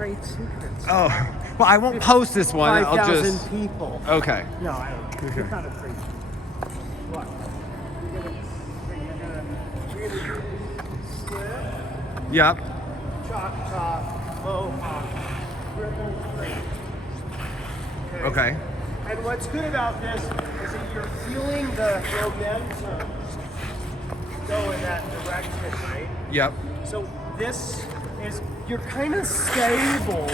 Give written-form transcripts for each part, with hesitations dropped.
trade secrets. Oh, well, I won't post this one. I'll 5,000 just. people. Okay. No, I don't. Okay. It's not a trade secret. What? You're gonna do this slip, Yep. chop, mohawk, triple three. Okay. And what's good about this is that you're feeling the momentum go in that direction, right? Yep. So this is, you're kind of stable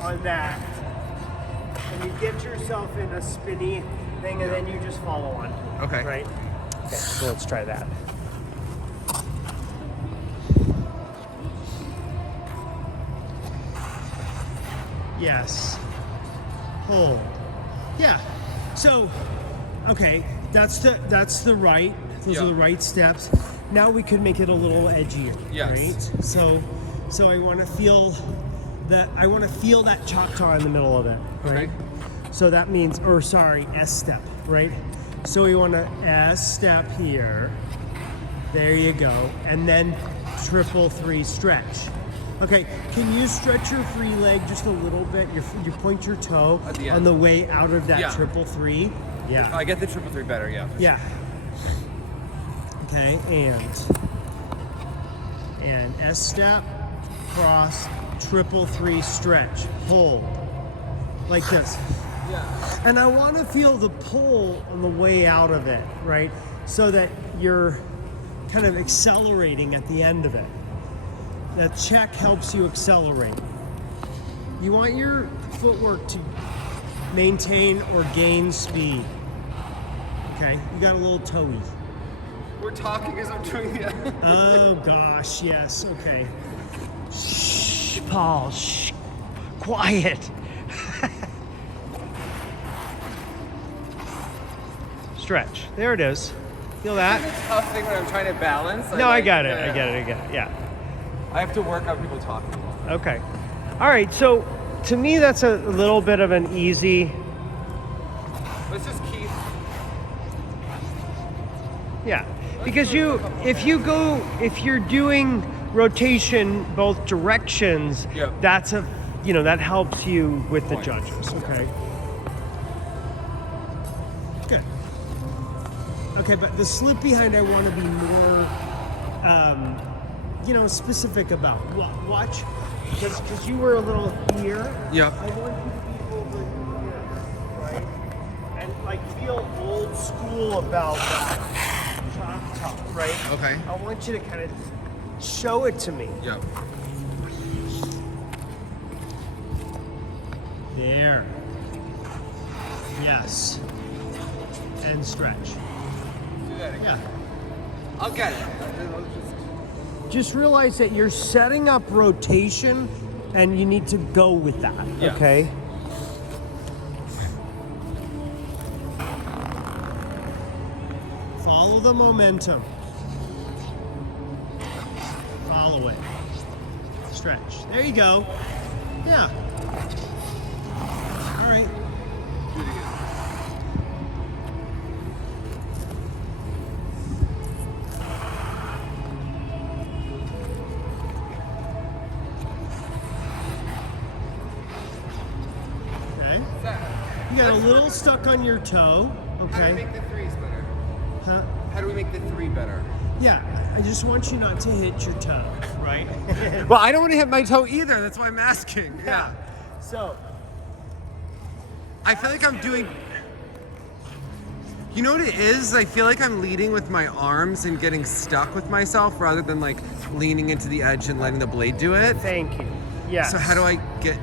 on that. And you get yourself in a spinny thing and then you just follow on. Okay. Right? Okay, so let's try that. Yes. Hold. Yeah. So, okay, that's the right. Those are the right steps. Now we could make it a little edgier. Yes. Right. So I want to feel that. I want to feel that Choctaw in the middle of it. Right. Okay. So that means, S step. Right. So we want to S step here. There you go, and then triple three stretch. Okay, can you stretch your free leg just a little bit? You point your toe At the end. on the way out of that Yeah. triple three. Yeah. I get the triple three better, yeah. Yeah. Okay, and S step, cross, triple three stretch, pull, like this. Yeah. And I want to feel the pull on the way out of it, right? So that you're kind of accelerating at the end of it. The check helps you accelerate. You want your footwork to maintain or gain speed. Okay, you got a little toey. We're talking as I'm doing it. Oh gosh, yes, okay. Shh, Paul, shh, quiet. Stretch, there it is. Feel that? It's a tough thing when I'm trying to balance. No, I got it, yeah. I have to work on people talking. Okay. All right, so to me that's a little bit of an easy, Let's just keep. yeah. Because if you're doing rotation both directions, Yep. that's that helps you with the Point. judges. Okay. Good. Okay, but the slip behind I want to be more, specific about. Watch, because you were a little here. Yep. I want you to be over here, right? And feel old school about that Choctaw, right? Okay. I want you to kind of show it to me. Yep. There. Yes. And stretch. Do that again. Yeah. I'll get it. Just realize that you're setting up rotation and you need to go with that. Yes. Okay? Follow the momentum. Follow it. Stretch. There you go. Yeah. All right. You got a little stuck on your toe. How do we Okay. make the threes better? Huh? How do we make the three better? Yeah. I just want you not to hit your toe, right? Well, I don't want to hit my toe either. That's why I'm asking. Yeah. So, I feel like I'm doing. You know what it is? I feel like I'm leading with my arms and getting stuck with myself rather than leaning into the edge and letting the blade do it. thank you. Yeah. So how do I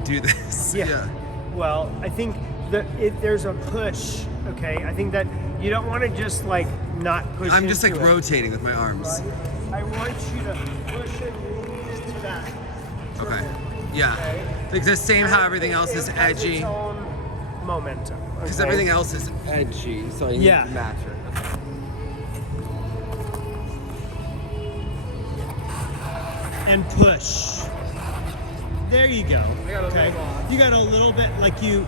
do this? Yeah. Well, I think there's a push. Okay. I think that you don't want to just not push. I'm just into it. rotating with my arms. I want you to push and lean into that. Okay. Yeah. Okay. Like the same how everything else is It has edgy. its own momentum. Because okay? everything else is edgy, so I need Yeah. to match it. And push. There you go. Okay. You got a little bit you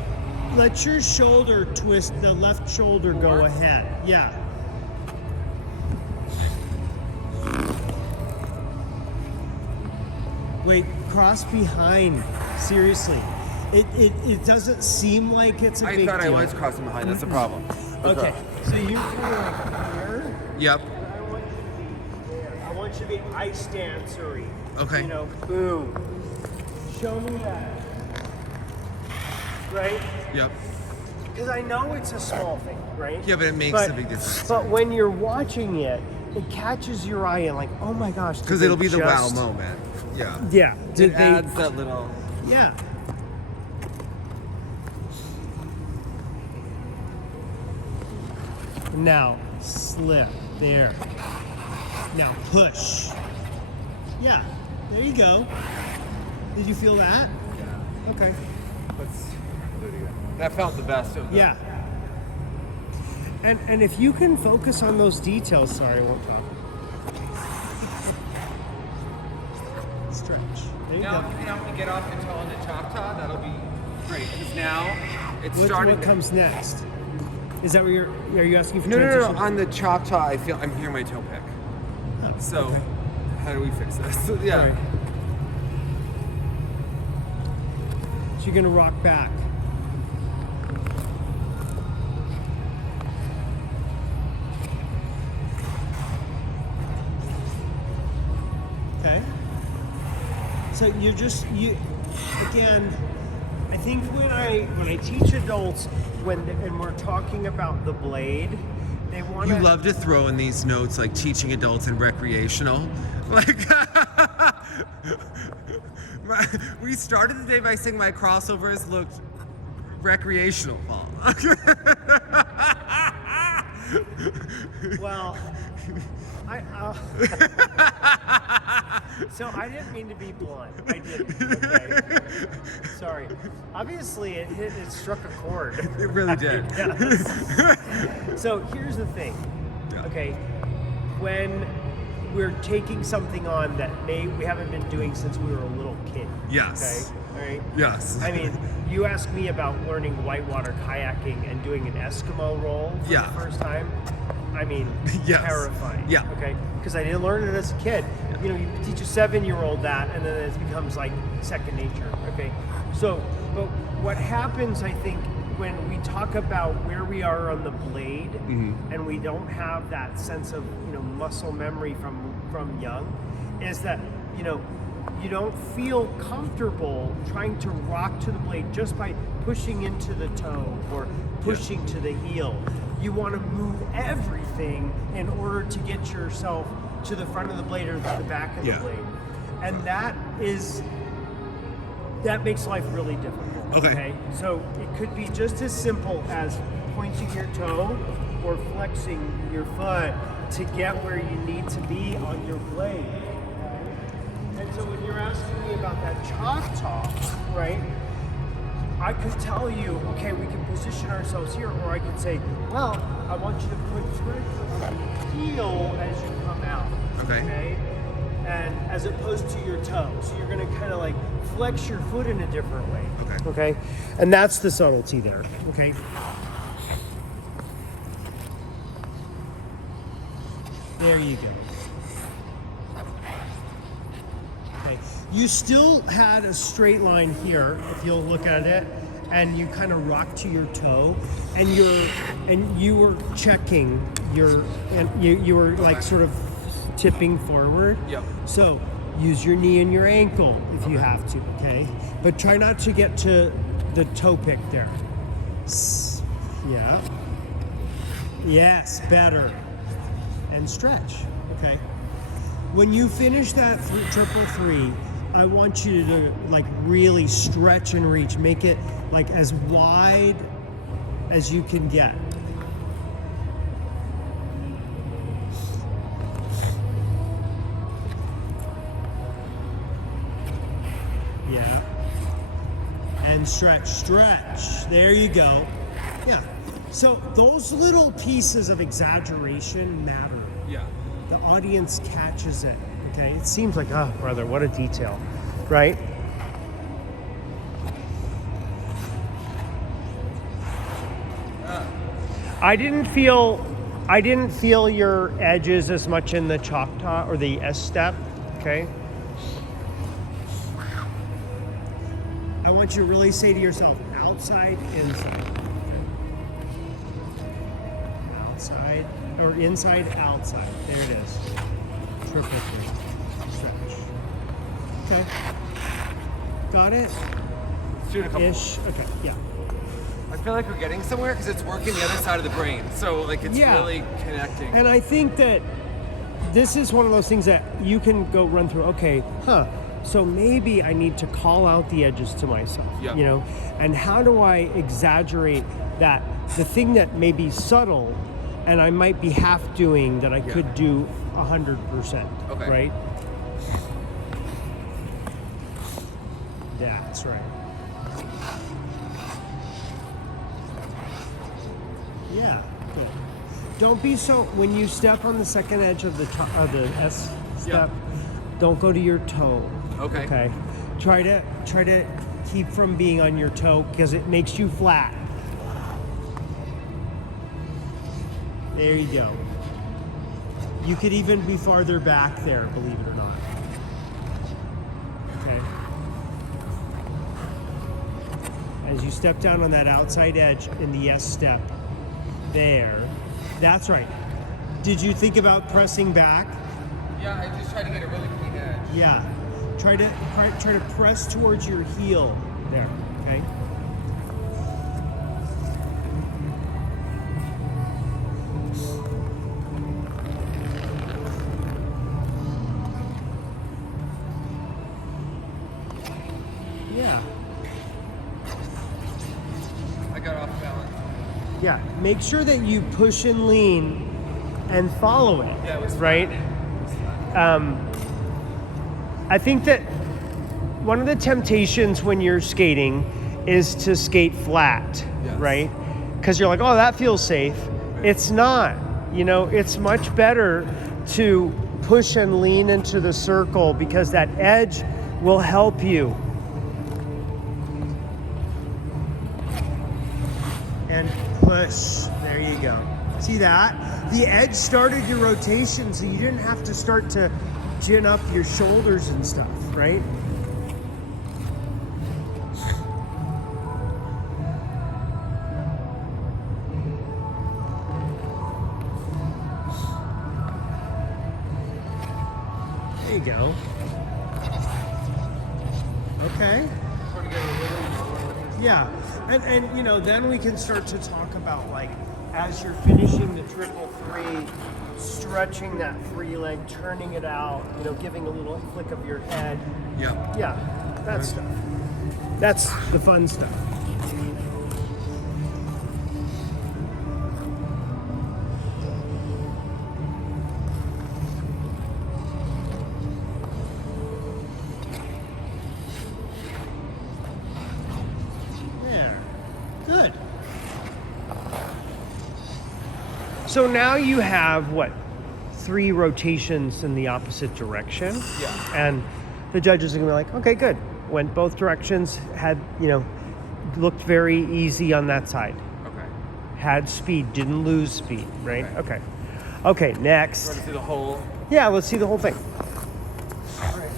let your shoulder twist, the left shoulder go ahead. Yeah. Wait, cross behind. Seriously. It doesn't seem like it's a big deal. I was crossing behind. That's the problem. Okay. So you're kind of like here. Yep. And I want you to be there. I want you to be ice dancery. Okay. You know, boom. Show me that. Right? Yep. Because I know it's a small thing, right? Yeah, but it makes a big difference. But when you're watching it, it catches your eye and like, oh my gosh. Because it'll be the wow moment. Yeah. Yeah. It adds that little. Yeah. Now, slip. There. Now, push. Yeah. There you go. Did you feel that? Yeah. Okay. Let's do it again. That felt the best of them. Yeah. And if you can focus on those details, sorry, I won't talk. Stretch. There you Now, go. if you have to get off the toe on the Choctaw, that'll be great. Because now it's starting. What comes next? Is that what are you asking for No. transition? On the Choctaw, I'm hearing my toe pick. Oh, So, okay. how do we fix this? Yeah. All right. So you're gonna rock back. Okay. So again, I think when I teach adults and we're talking about the blade, they want You love to throw in these notes like teaching adults and recreational. Like, we started the day by saying my crossovers looked recreational, Paul. Well, so I didn't mean to be blunt. I didn't. Okay. Sorry. Obviously, it struck a chord. It really did. Yes. So here's the thing. Yeah. Okay, when we're taking something on that we haven't been doing since we were a little kid. Yes. Okay. All right. Yes. I mean, you asked me about learning whitewater kayaking and doing an Eskimo roll for the first time. I mean, Yes. terrifying. Yeah. Okay. Because I didn't learn it as a kid. You know, you teach a 7-year-old that, and then it becomes like second nature. Okay. So, but what happens, I think, when we talk about where we are on the blade, and we don't have that sense of muscle memory from young, is that you don't feel comfortable trying to rock to the blade just by pushing into the toe or pushing to the heel. You want to move everything in order to get yourself to the front of the blade or the back of the blade. And that makes life really difficult. Okay. So it could be just as simple as pointing your toe or flexing your foot to get where you need to be on your blade. And so when you're asking me about that Choctaw, right, I could tell you, okay, we can position ourselves here, or I could say, well, I want you to put pressure on the heel as you come out. Okay. And as opposed to your toe. So you're gonna kind of like flex your foot in a different way. Okay. And that's the subtlety there. Okay. There you go. Okay. You still had a straight line here, if you'll look at it, and you kind of rock to your toe, and you were checking you were like sort of tipping forward. Yep. So use your knee and your ankle if you have to, okay? But try not to get to the toe pick there. Yeah. Yes, better. And stretch, okay? When you finish that triple three, I want you to like really stretch and reach. Make it like as wide as you can get. Yeah. And stretch. There you go. Yeah. So those little pieces of exaggeration matter. Yeah. The audience catches it. Okay. It seems like, oh, brother, what a detail, right? I didn't feel your edges as much in the Choctaw or the S step. Okay. I want you to really say to yourself, outside, inside. Outside, or inside, outside. There it is. Triple three. Stretch. Okay. Got it? Let's do it a couple. Ish. Okay, yeah. I feel like we're getting somewhere because it's working the other side of the brain. So like it's really connecting. And I think that this is one of those things that you can go run through. Okay, so maybe I need to call out the edges to myself, Yep. you know? And how do I exaggerate that? The thing that may be subtle and I might be half doing that I could do 100%, Okay. right? That's right. Yeah, good. Don't be so, when you step on the second edge of the S step, don't go to your toe. Okay. Okay. Try to keep from being on your toe because it makes you flat. There you go. You could even be farther back there, believe it or not. Okay. As you step down on that outside edge in the S step, there. That's right. Did you think about pressing back? Yeah, I just try to get a really clean edge. Yeah. Try to press towards your heel there. Okay. Yeah. I got off balance. Yeah. Make sure that you push and lean and follow it. Yeah, it was right. I think that one of the temptations when you're skating is to skate flat, Yes. right? Because you're like, oh, that feels safe. It's not. You know, it's much better to push and lean into the circle because that edge will help you. And push. There you go. See that? The edge started your rotation, so you didn't have to start to gin up your shoulders and stuff, right? There you go. Okay. Yeah, and you know, then we can start to talk about, like, as you're finishing the triple three, stretching that free leg, turning it out, you know, giving a little flick of your head. Yeah. Yeah, that stuff. That's the fun stuff. There. Good. So now you have, what, 3 rotations in the opposite direction? Yeah. And the judges are gonna be like, okay, good. Went both directions, had, you know, looked very easy on that side. Okay. Had speed, didn't lose speed, right? Okay, next. Try to see the whole. Yeah, let's see the whole thing. All right.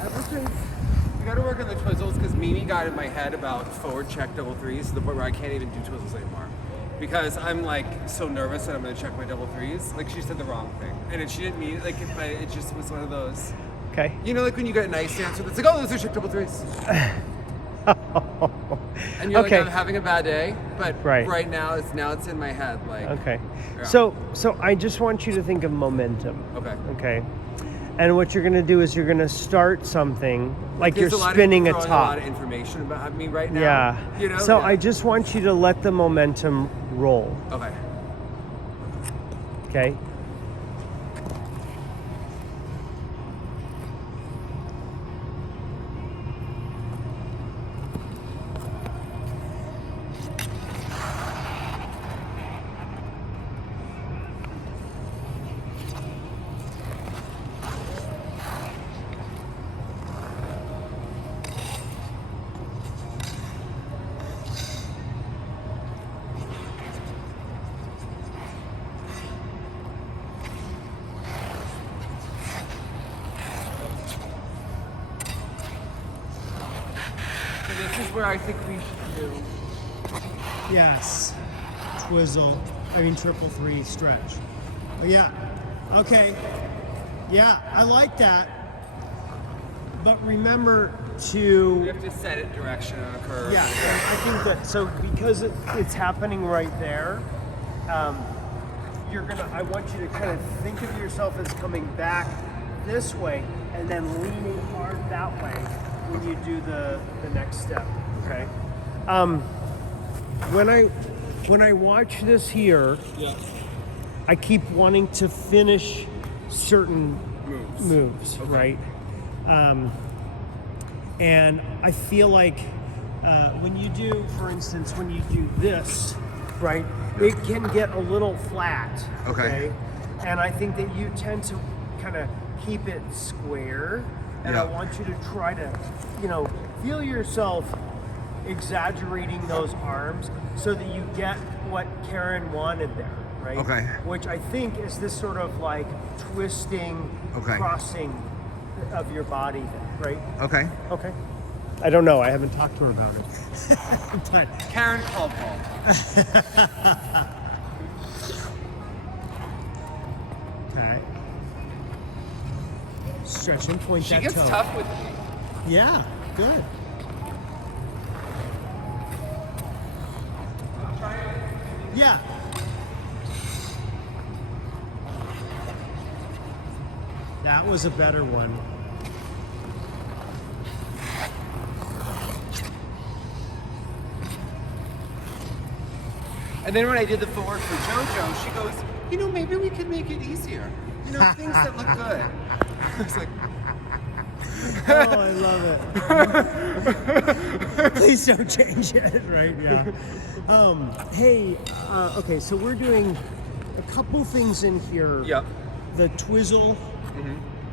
We got to work on the twizzles because Mimi got in my head about forward check double threes to the point where I can't even do twizzles anymore. Because I'm like so nervous that I'm gonna check my double threes. Like she said the wrong thing, and she didn't mean it. Like it just was one of those. Okay. You know, like when you get a nice answer that's like, oh, those are check double threes. And you're Okay. like, I'm having a bad day, but Right. right now it's in my head. Like, Okay. Yeah. So I just want you to think of momentum. okay. Okay. And what you're gonna do is you're gonna start something like There's you're a lot spinning of, a throwing top. a lot of information about me right now. Yeah. You know. So Yeah. I just want you to let the momentum roll. Okay. Okay. where I think we should do. Yes. Twizzle. I mean, 333 stretch. But yeah. Okay. Yeah, I like that. But remember to... We have to set it direction on a curve. Yeah, I think that, so because it's happening right there, I want you to kind of think of yourself as coming back this way and then leaning hard that way when you do the next step, okay? When I watch this here, Yeah. I keep wanting to finish certain moves, Okay. right? And I feel like when you do, for instance, when you do this, right, it can get a little flat. Okay. And I think that you tend to kind of keep it square. And I Yeah. want you to try to, feel yourself exaggerating those arms so that you get what Karen wanted there, right? Okay. Which I think is this sort of like twisting, Okay. crossing of your body thing, right? Okay. Okay. I don't know. I haven't talked to her about it. But Karen called Paul. okay. Stretch and point She that gets toe. tough with me. Yeah. Good. Yeah. That was a better one. And then when I did the footwork for JoJo, she goes, maybe we could make it easier. Things that look good. I was like, Oh, I love it. Please don't change it, right? Yeah. Hey, okay, so we're doing a couple things in here. yep. The twizzle,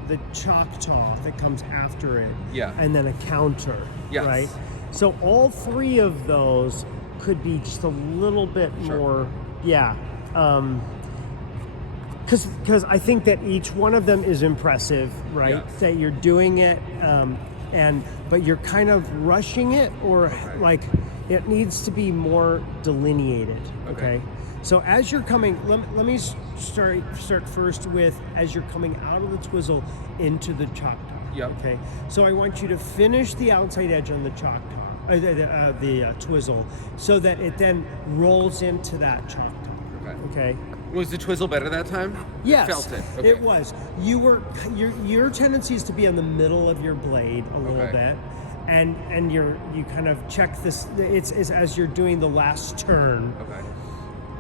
the Choctaw that comes after it, Yeah. and then a counter, Yes. right? So all three of those could be just a little bit Sure. more, yeah. Because I think that each one of them is impressive, right? Yes. That you're doing it, but you're kind of rushing it, or like it needs to be more delineated. Okay. So as you're coming, let me start first with as you're coming out of the twizzle into the Choctaw. Yep. Okay. So I want you to finish the outside edge on the Choctaw, the twizzle, so that it then rolls into that Choctaw. Okay. Was the twizzle better that time? Yes, I felt it. Okay. It was. Your tendency is to be in the middle of your blade a little Okay. bit, and you kind of check this. It's as you're doing the last turn. Okay.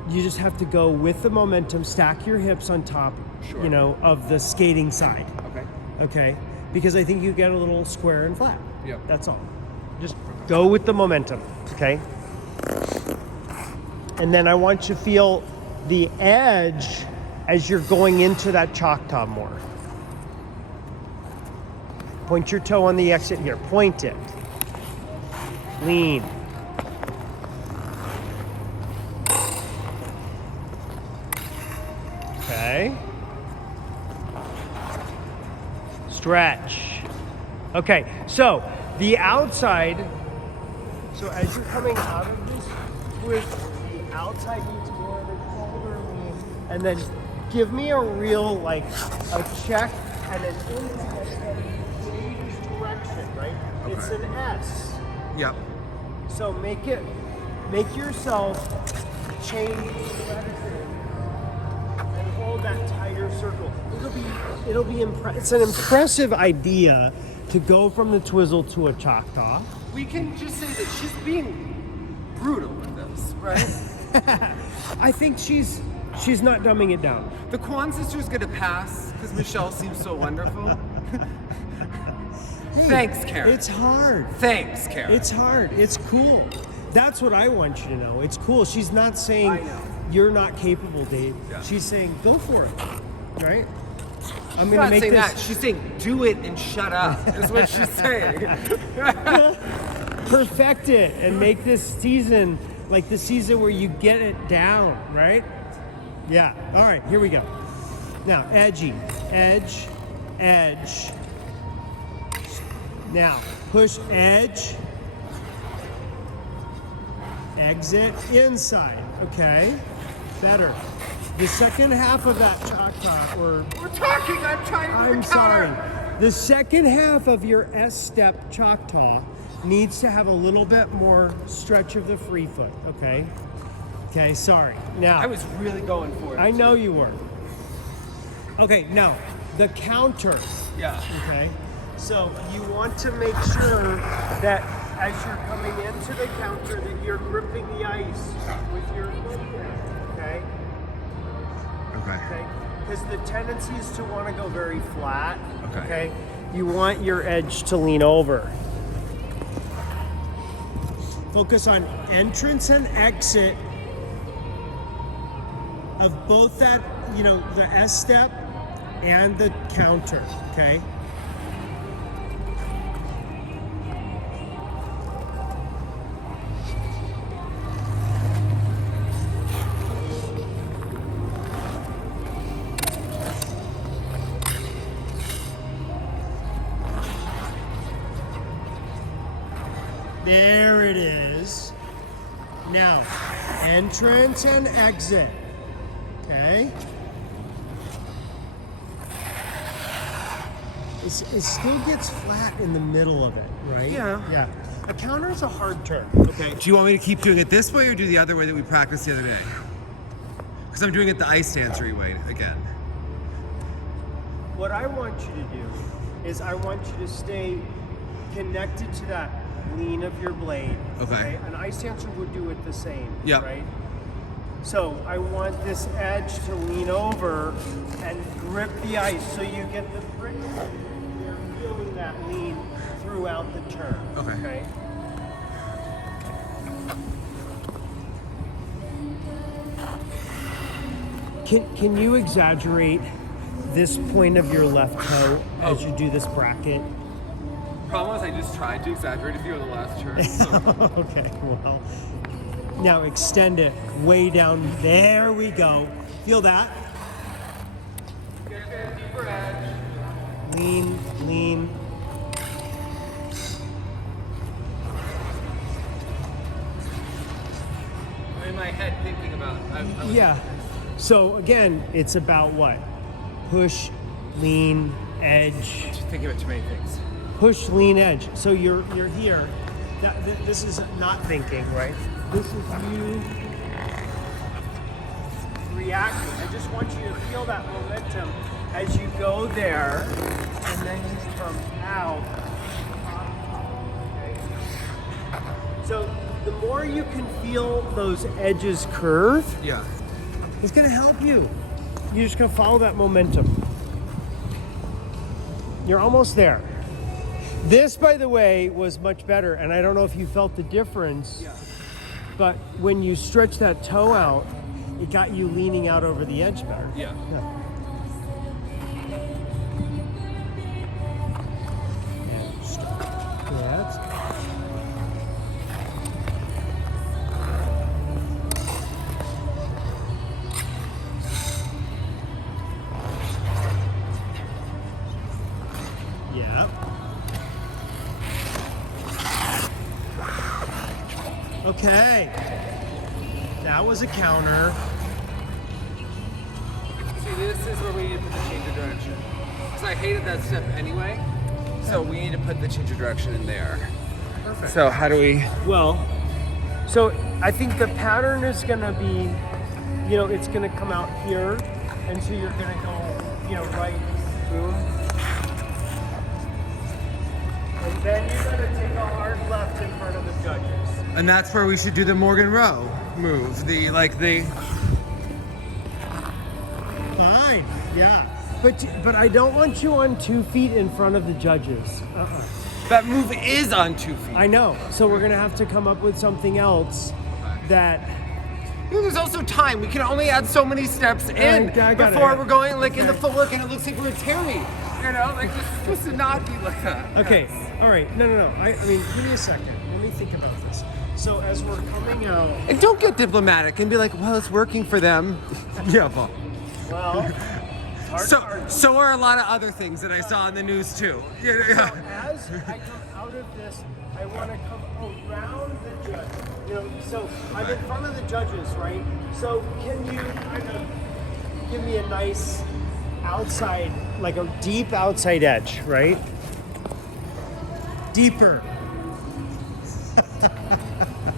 You just have to go with the momentum. Stack your hips on top, Sure. of the skating side. Okay. Okay, because I think you get a little square and flat. Yep. That's all. Just go with the momentum. Okay. And then I want you to feel the edge as you're going into that Choctaw more. Point your toe on the exit here. Point it. Lean. Okay. Stretch. Okay, so the outside, so as you're coming out of this twist, the outside needs more of a shoulder lean, and then give me a real, like, a check and an impact that changes direction, right? It's Okay. an S. Yep. So make yourself change direction and hold that tighter circle. It's an impressive idea to go from the twizzle to a Choctaw. We can just say that she's being brutal with this, right? I think she's not dumbing it down. The Kwan sisters get a pass because Michelle seems so wonderful. Hey, Thanks, Karen. It's hard. Thanks, Karen. It's hard. It's cool. That's what I want you to know. It's cool. She's not saying I know. you're not capable, Dave. Yeah. She's saying go for it. Right? I'm She's gonna not make saying this that. She's saying do it and shut up. Is what she's saying. perfect it and make this season like the season where you get it down, right? Yeah. All right, here we go. Now, edgy, edge, edge. Now, push edge, exit, inside. Okay, better. The second half of that choctaw, or We're talking. I'm trying to do I'm the sorry, counter. the second half of your S-step choctaw needs to have a little bit more stretch of the free foot. Okay. Okay. Sorry. Now I was really going for it. I know you were. Okay. Now the counter. Yeah. Okay. So you want to make sure that as you're coming into the counter that you're gripping the ice with your foot there, okay? Okay. Because the tendency is to want to go very flat. Okay. You want your edge to lean over. Focus on entrance and exit of both that, the S step and the counter, okay? There it is. Now, entrance and exit. Okay. It still gets flat in the middle of it, right? Yeah. Yeah. A counter is a hard turn. Okay. Do you want me to keep doing it this way or do the other way that we practiced the other day? Because I'm doing it the ice dancery way again. What I want you to do is I want you to stay connected to that lean of your blade. Okay. An ice dancer would do it the same. Yep. Right? So I want this edge to lean over and grip the ice so you get the friction. You're feeling that lean throughout the turn. Okay. Can you exaggerate this point of your left toe as you do this bracket? Problem is I just tried to exaggerate a few of the last turns. So. Okay, well. Now extend it way down. There we go. Feel that? Get a deeper edge. Lean, lean. I'm in my head thinking about Yeah. So again, it's about what? Push, lean, edge. Just thinking about too many things. Push, lean, edge. So you're here. This is not thinking, right? This is you reacting. I just want you to feel that momentum as you go there, and then you come out. Okay. So the more you can feel those edges curve, Yeah. it's going to help you. You're just going to follow that momentum. You're almost there. This, by the way, was much better, and I don't know if you felt the difference, Yeah. but when you stretch that toe out, it got you leaning out over the edge better. Yeah. Yeah. Yeah. Okay. That was a counter. See, this is where we need to put the change of direction. Because I hated that step anyway. So we need to put the change of direction in there. Perfect. So how do we? Well, so I think the pattern is going to be, it's going to come out here, and so you're going to go, right, boom. And then you're going to take a hard left in front of the judges. And that's where we should do the Morgan Rowe move. Fine, yeah. But I don't want you on 2 feet in front of the judges. That move is on 2 feet. I know. So we're going to have to come up with something else that... There's also time. We can only add so many steps in I got before it. we're going in the footwork and it looks like we're tearing. This is supposed to not be like that. Okay, all right. No. I mean, give me a second. Let me think about this. So as we're coming out... And don't get diplomatic and be like, well, it's working for them. Yeah, Well... So are a lot of other things that I saw in the news too. So as I come out of this, I want to come around the judge. So I'm in front of the judges, right? So can you kind of give me a nice outside, like a deep outside edge, right? Deeper.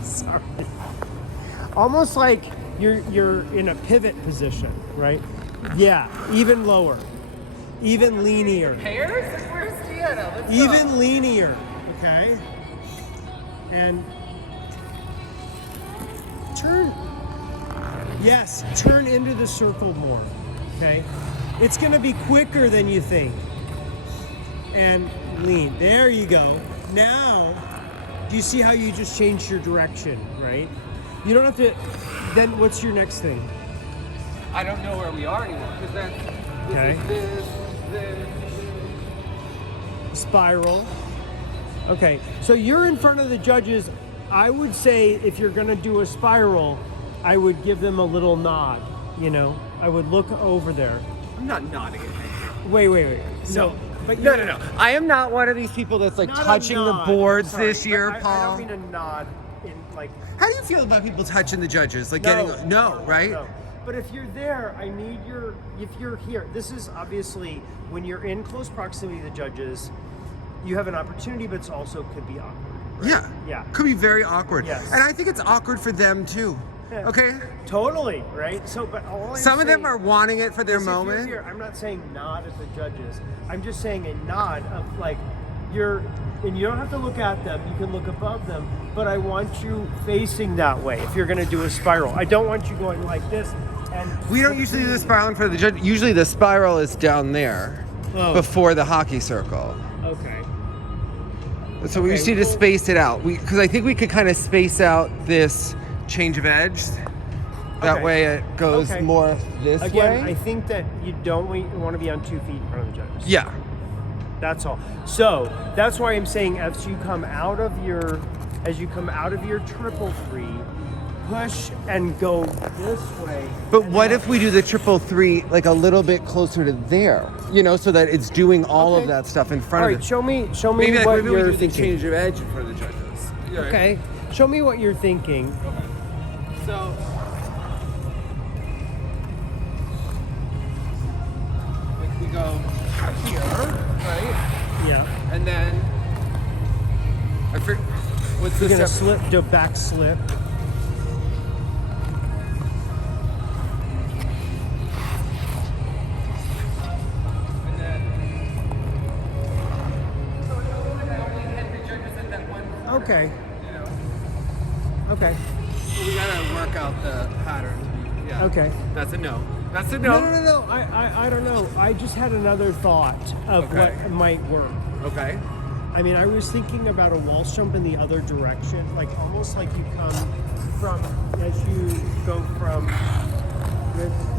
Sorry. Almost like you're in a pivot position, right? Yeah, even lower. Even leanier. Pairs? Where's Deanna? Let's Even go. leanier, okay? And turn. Yes, turn into the circle more, okay? It's gonna be quicker than you think. And lean, there you go. Now, do you see how you just changed your direction, right? You don't have to, then what's your next thing? I don't know where we are anymore because then Okay. this. Spiral. Okay, so you're in front of the judges. I would say if you're gonna do a spiral, I would give them a little nod, I would look over there. I'm not nodding at you. Wait. No. But No. I am not one of these people that's like not a touching the nod. boards Sorry, this year, but Paul. I don't mean a nod in like. How do you feel about people touching the judges? Like No, getting no, right? no. But if you're there, if you're here, this is obviously when you're in close proximity to the judges, you have an opportunity, but it's also could be awkward. Right? Yeah. Could be very awkward. Yes. And I think it's awkward for them too. Yeah. Okay? Totally, right? So, but all I'm Some of them saying are wanting it for their is if you're moment. here, I'm not saying nod at the judges. I'm just saying a nod of like and you don't have to look at them. You can look above them, but I want you facing that way. If you're going to do a spiral, I don't want you going like this. And We don't usually do the spiral in front of the judge. Usually the spiral is down there before the hockey circle. Okay. So we Okay, just need to well- space it out. Because I think we could kind of space out this change of edge. That Okay. way it goes Okay. more this Again, way. I think that you want to be on 2 feet in front of the judges. Yeah. That's all. So that's why I'm saying as you come out of your triple three, push and go this way. But what if we do the 333 like a little bit closer to there? So that it's doing all of Okay. that stuff in front All of right, it. show me Maybe what we you're do the thinking. change of edge in front of the judges. Yeah. Okay, show me what you're thinking. So if we go here, right? Yeah. And then what's You're this? gonna do a back slip. And then so I only hit the judges in that one. Okay. Okay. So we gotta work out the pattern. Yeah. Okay. That's a no. That's a no. No. I don't know. I just had another thought of Okay. what might work. Okay. I mean, I was thinking about a wall jump in the other direction, like almost like you come from, as you go from,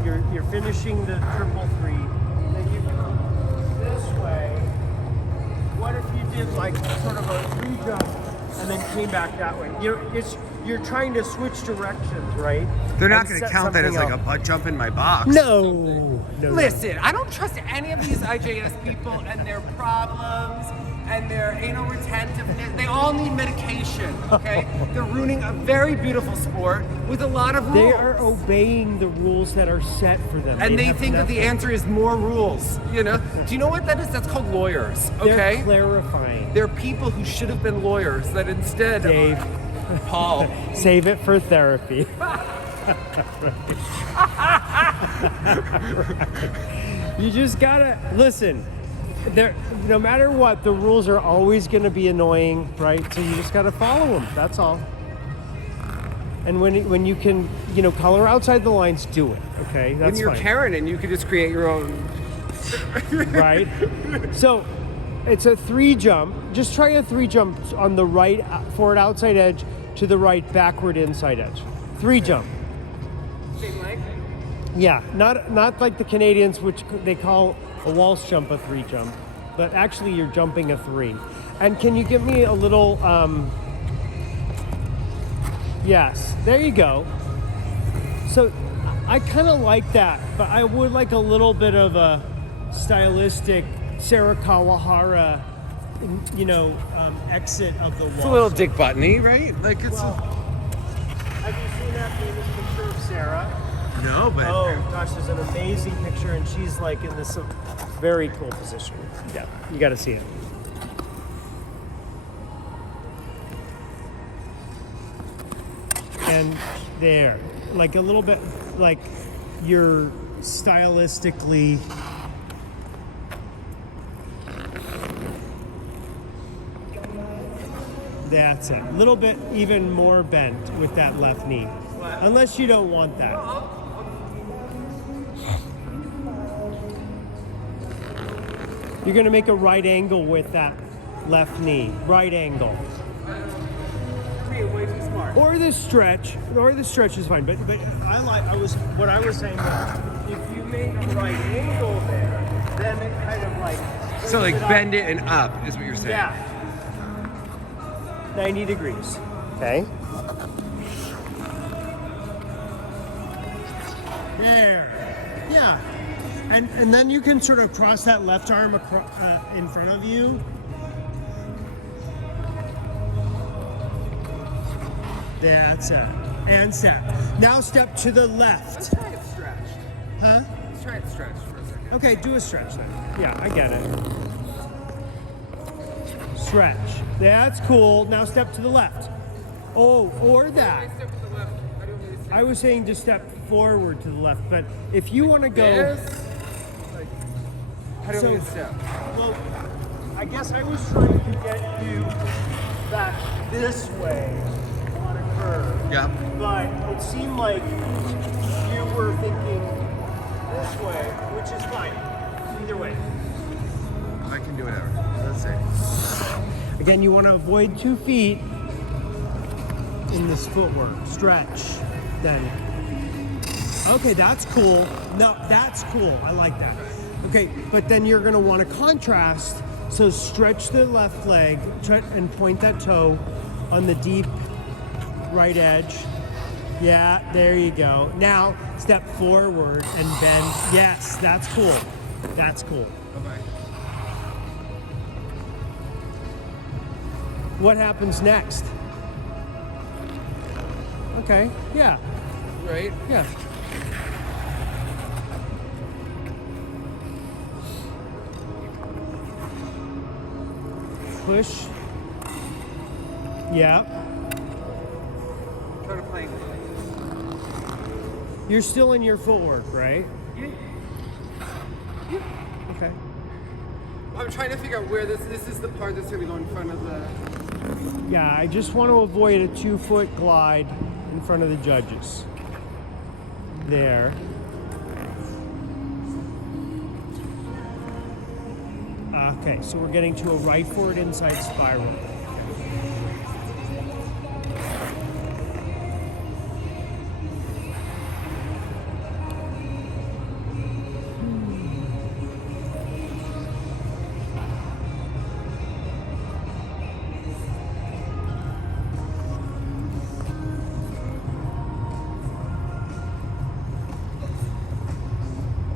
you're finishing the 333, and then you come this way. What if you did like sort of a 3 jump and then came back that way? You're trying to switch directions, right? They're not And going to set count that as like something a up. butt jump in my box. No. Listen, I don't trust any of these IJS people and their problems and their anal retentiveness. They all need medication, okay? They're ruining a very beautiful sport with a lot of rules. They are obeying the rules that are set for them. and they have think that the nothing. answer is more rules, Do you know what that is? That's called lawyers, okay? They're clarifying. They're people who should have been lawyers that instead Dave. Paul. Save it for therapy. You just gotta listen. No matter what, the rules are always going to be annoying, right? So you just gotta follow them. That's all. And when you can, color outside the lines, do it. Okay, that's When you're fine. Karen and you could just create your own. Right? So it's a 3 jump. Just try a 3 jump on the right forward outside edge to the right backward inside edge. 3 jump. Same leg? Yeah, not like the Canadians, which they call a waltz jump a 3 jump, but actually you're jumping a 3. And can you give me a little? Yes, there you go. So I kind of like that, but I would like a little bit of a stylistic Sarah Kawahara, exit of the wall. It's a little Dick Buttony, right? Like it's. seen this picture of Sarah? No, but Oh gosh, there's an amazing picture, and she's like in this very cool position. Yeah, you got to see it. And there, like a little bit, like you're stylistically. That's it. A little bit even more bent with that left knee. Unless you don't want that. You're going to make a right angle with that left knee. Right angle. way too smart. Or the stretch. Or the stretch is fine. But what I was saying was, if you make a right angle there, then it kind of like. So like bend it and up is what you're saying. Yeah. 90 degrees. Okay. There. Yeah. And then you can sort of cross that left arm in front of you. That's it. And step. Now step to the left. Let's try it stretched. Huh? Let's try it stretched for a second. Okay, do a stretch then. Yeah, I get it. Stretch. That's cool. Now step to the left. Oh, or that. I step to the left. I don't need to step. I was saying to step forward to the left, but if you want to go. This? Like, how do I need to step? Well, I guess I was trying to get you back this way on a curve. Yeah. But it seemed like you were thinking this way, which is fine. Either way. I can do whatever. Let's see. Again, you want to avoid 2 feet in this footwork. Stretch. Then. Okay, that's cool. No, that's cool. I like that. Okay, but then you're going to want to contrast. So stretch the left leg and point that toe on the deep right edge. Yeah, there you go. Now step forward and bend. Yes, that's cool. That's cool. Okay. What happens next? Okay, yeah, Right? yeah. Push. Yeah. Try to plank. You're still in your footwork, right? Okay. I'm trying to figure out where this is the part that's gonna be going in front of the. Yeah, I just want to avoid a 2-foot glide in front of the judges. There. Okay, so we're getting to a right forward inside spiral.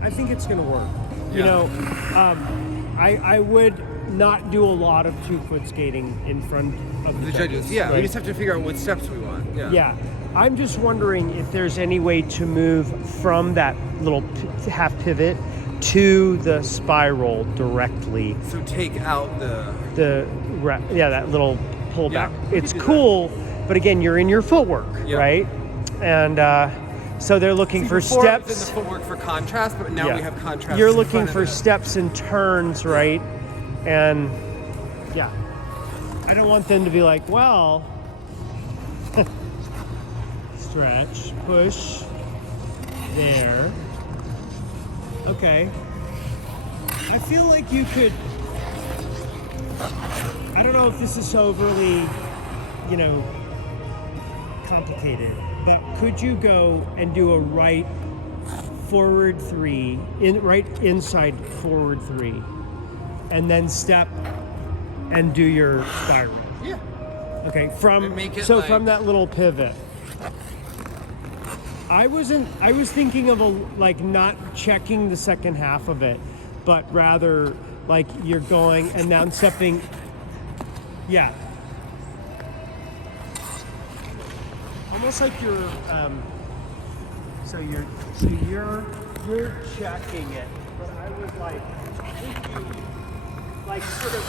I think it's going to work. You Yeah. know, I would not do a lot of 2-foot skating in front of The judges. Yeah. We right? just have to figure out what steps we want. Yeah. Yeah. I'm just wondering if there's any way to move from that little half pivot to the spiral directly. So take out the. That little pullback. Yeah, we It's could do cool, but again, you're in your footwork, Yeah. right? And so they're looking for Before it was steps. in the footwork for contrast, but now we have contrast. You're in looking front of for the- steps and turns, right? And yeah, I don't want them to be like, well, stretch, push, there. Okay. I feel like you could, I don't know if this is overly, complicated, but could you go and do a right forward 3, right inside forward 3, and then step and do your spiral? Yeah. Okay, And make it from like- that little pivot. I was thinking of not checking the second half of it, but rather like you're going and now stepping. Yeah. almost like you're so you're checking it, but I was like, I think you like sort of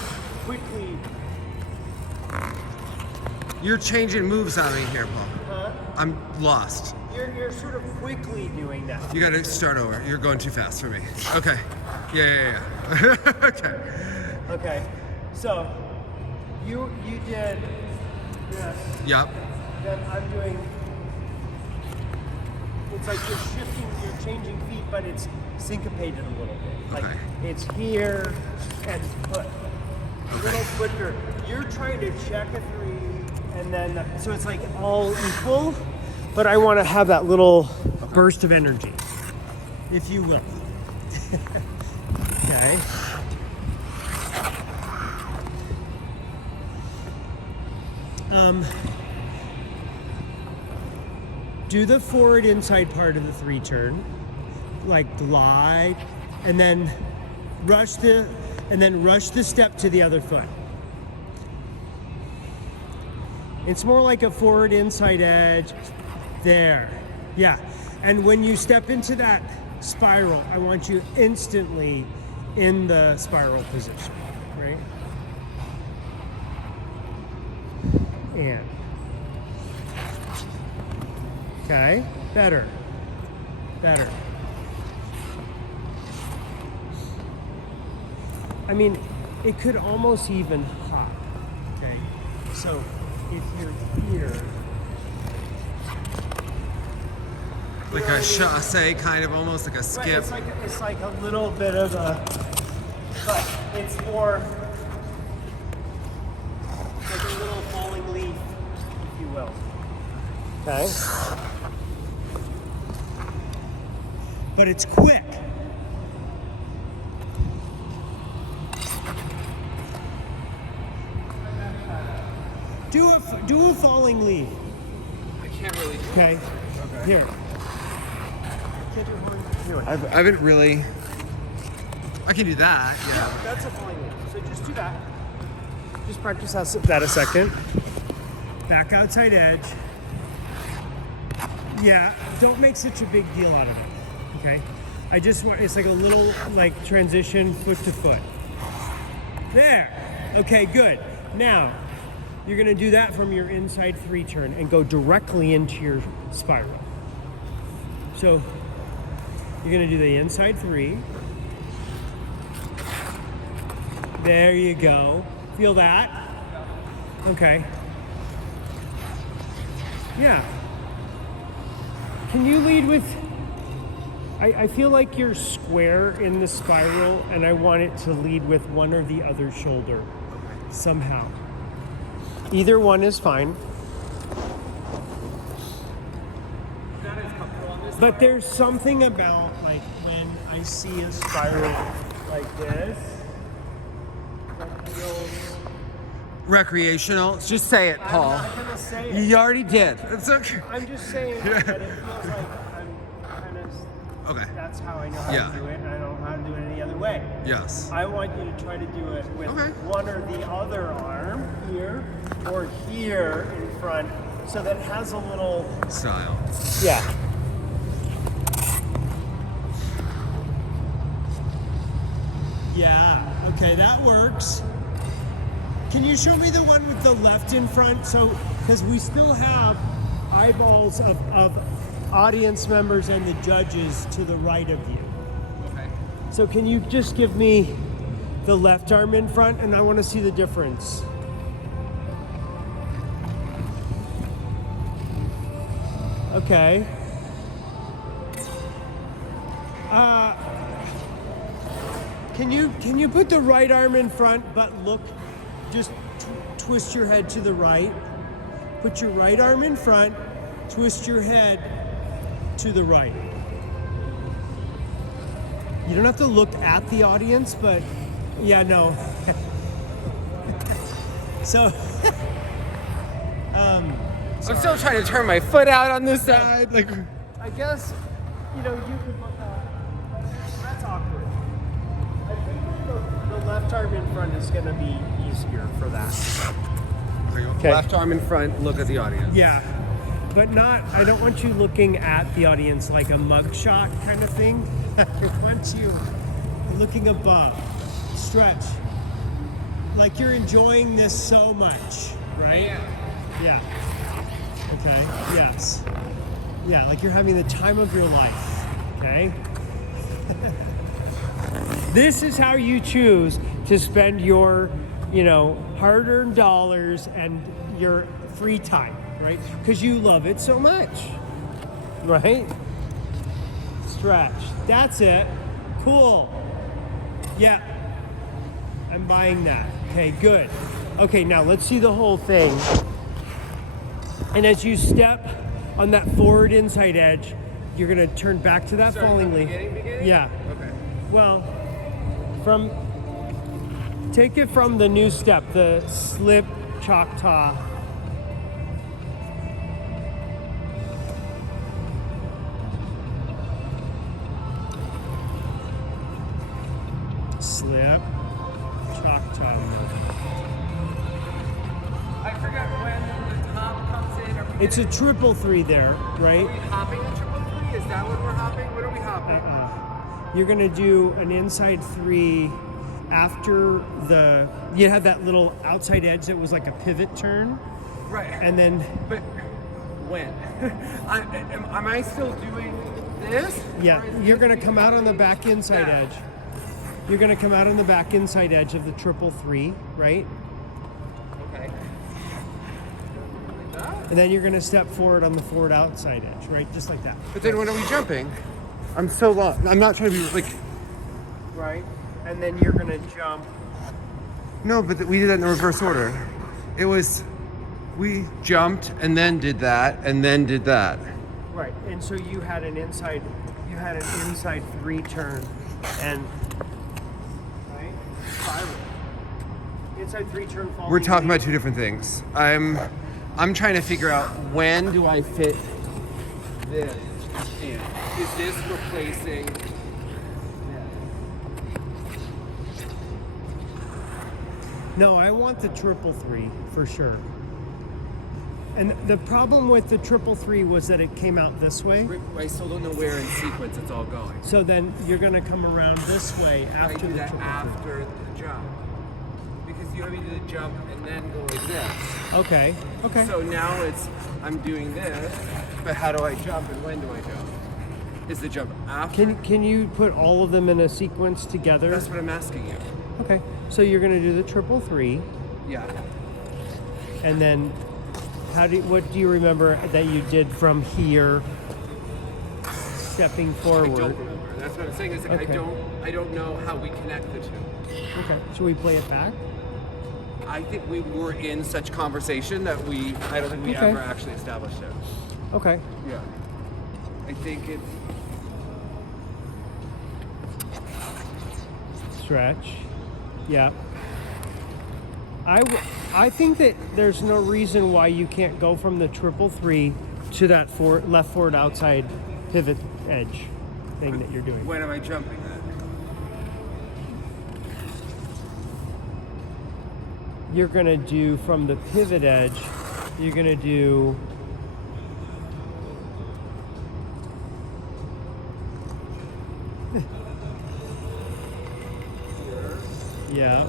quickly. You're changing moves on me here, Paul. Huh? I'm lost. You're sort of quickly doing that. You got to start over. You're going too fast for me. Okay. Yeah. Okay. Okay. So you did this. Yep. Then I'm doing. It's like you're shifting, you're changing feet, but it's syncopated a little bit. Like Okay. it's here and foot. A little quicker. You're trying to check a 3, and then so it's like all equal, but I want to have that little burst of energy, if you will. Okay. Do the forward inside part of the 3 turn, like glide, and then rush the step to the other foot. It's more like a forward inside edge. There. Yeah. And when you step into that spiral, I want you instantly in the spiral position, right? And okay, better. I mean, it could almost even hop. Okay, so if you're here, Like a chassé, kind of almost like a right, skip. it's like a little bit of a, but it's more like a little falling leaf, if you will. Okay. But it's quick. Do a falling leaf. I can't really. Okay. Here. Can't do a falling leaf. Here. I haven't really. I can do that. Yeah. That's a falling leaf. So just do that. Just practice that a second. Back outside edge. Yeah. Don't make such a big deal out of it. Okay. I just want, it's like a little like transition foot to foot. There. Okay, good. Now, you're gonna do that from your inside 3 turn and go directly into your spiral. So you're gonna do the inside 3. There you go. Feel that? Okay. Yeah. Can you lead with, I feel like you're square in the spiral and I want it to lead with one or the other shoulder somehow. Either one is fine. But there's something about like when I see a spiral like this that feels. Recreational. Just say it, Paul. I'm not gonna say it. You already did. It's okay. I'm just saying that it feels like I'm kind of. Okay. That's how I know how Yeah. to do it, and I don't know how to do it any other way. Yes. I want you to try to do it with Okay. one or the other arm here or here in front so that it has a little. Style. Yeah. Yeah, okay, that works. Can you show me the one with the left in front? So, because we still have eyeballs of audience members and the judges to the right of you. Okay. So can you just give me the left arm in front and I want to see the difference. Okay. Can you put the right arm in front but look, just twist your head to the right. Put your right arm in front, twist your head to the right. You don't have to look at the audience, but yeah, no. So, I'm still trying to turn my foot out on this side. Like, I guess, you know, you could look at, that's awkward. I think the left arm in front is going to be easier for that. left arm in front, look at the audience. Yeah. but not, I don't want you looking at the audience like a mugshot kind of thing. I want you looking above. Stretch. Like you're enjoying this so much, right? Yeah. Okay, yes. Yeah, like you're having the time of your life, okay? This is how you choose to spend your, hard-earned dollars and your free time, right? Because you love it so much, right? Stretch. That's it. Cool. Yeah. I'm buying that. Okay, good. Okay, now let's see the whole thing. And as you step on that forward inside edge, you're gonna turn back to that falling leaf. Beginning? Yeah. Okay. Well, take it from the new step, the slip Choctaw. Slip Choctaw. I forgot when the top comes in. It's a 333 there, right? Are we hopping a 333? Is that when we're hopping? When are we hopping? You're gonna do an inside 3 after you had that little outside edge that was like a pivot turn. Right. And then, but when? Am I still doing this? yeah, you're gonna come out on the back inside edge. You're gonna come out on the back inside edge of the 333, right? Okay. Like that? And then you're gonna step forward on the forward outside edge, right? Just like that. But then when are we jumping? I'm so lost. I'm not trying to be like. Right? And then you're gonna jump. No, but we did that in the reverse order. It was, we jumped and then did that and then did that. Right. And so you had an inside 3 turn and right? Spiral. Inside 3 turn fall. We're talking about two different things. I'm trying to figure out when do I fit this in? Is this replacing? No, I want the 333 for sure. And the problem with the 333 was that it came out this way. I still don't know where in sequence it's all going. So then you're gonna come around this way I after do the that 333. after the jump. Because you have me do the jump and then go like this. Okay. Okay. So now I'm doing this, but how do I jump and when do I jump? Is the jump after? Can you put all of them in a sequence together? That's what I'm asking you. Okay. So you're gonna do the 333, Yeah. and then what do you remember that you did from here, stepping I forward? don't remember. That's what I'm saying. Is like Okay. I don't know how we connect the two. Okay. Should we play it back? I think we were in such conversation that I don't think we Okay. ever actually established it. Okay. Yeah. I think it's Stretch. Yeah. I think that there's no reason why you can't go from the 333 to that left forward outside pivot edge thing that you're doing. when am I jumping then? You're gonna do from the pivot edge, you're gonna do yeah.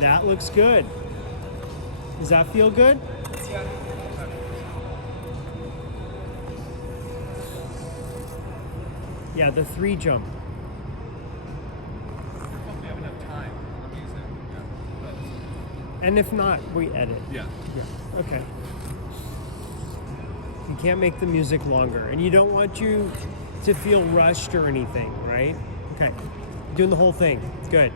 That looks good. Does that feel good? Yeah. Yeah, the 3 jump. We have enough time. I'm using. And if not, we edit. Yeah. Yeah. Okay. You can't make the music longer, and you don't want you to feel rushed or anything, right? Okay. Doing the whole thing. Good.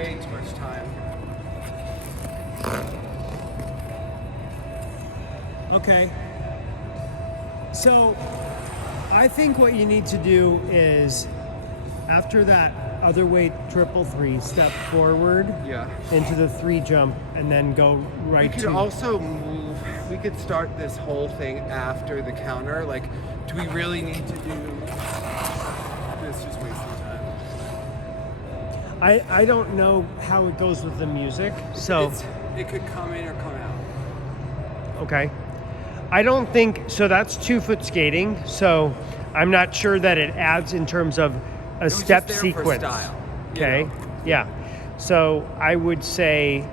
way too much time. Okay. So I think what you need to do is, after that other weight triple three, step forward Yeah. into the 3 jump and then go We right could to also move. We could start this whole thing after the counter. Like, do we really need to do this? Just wasting time. I don't know how it goes with the music, so It could come in or come out. okay. I don't think so. That's 2-foot skating, so I'm not sure that it adds in terms of a was step just there for sequence. style, you Okay, know? yeah. So I would say,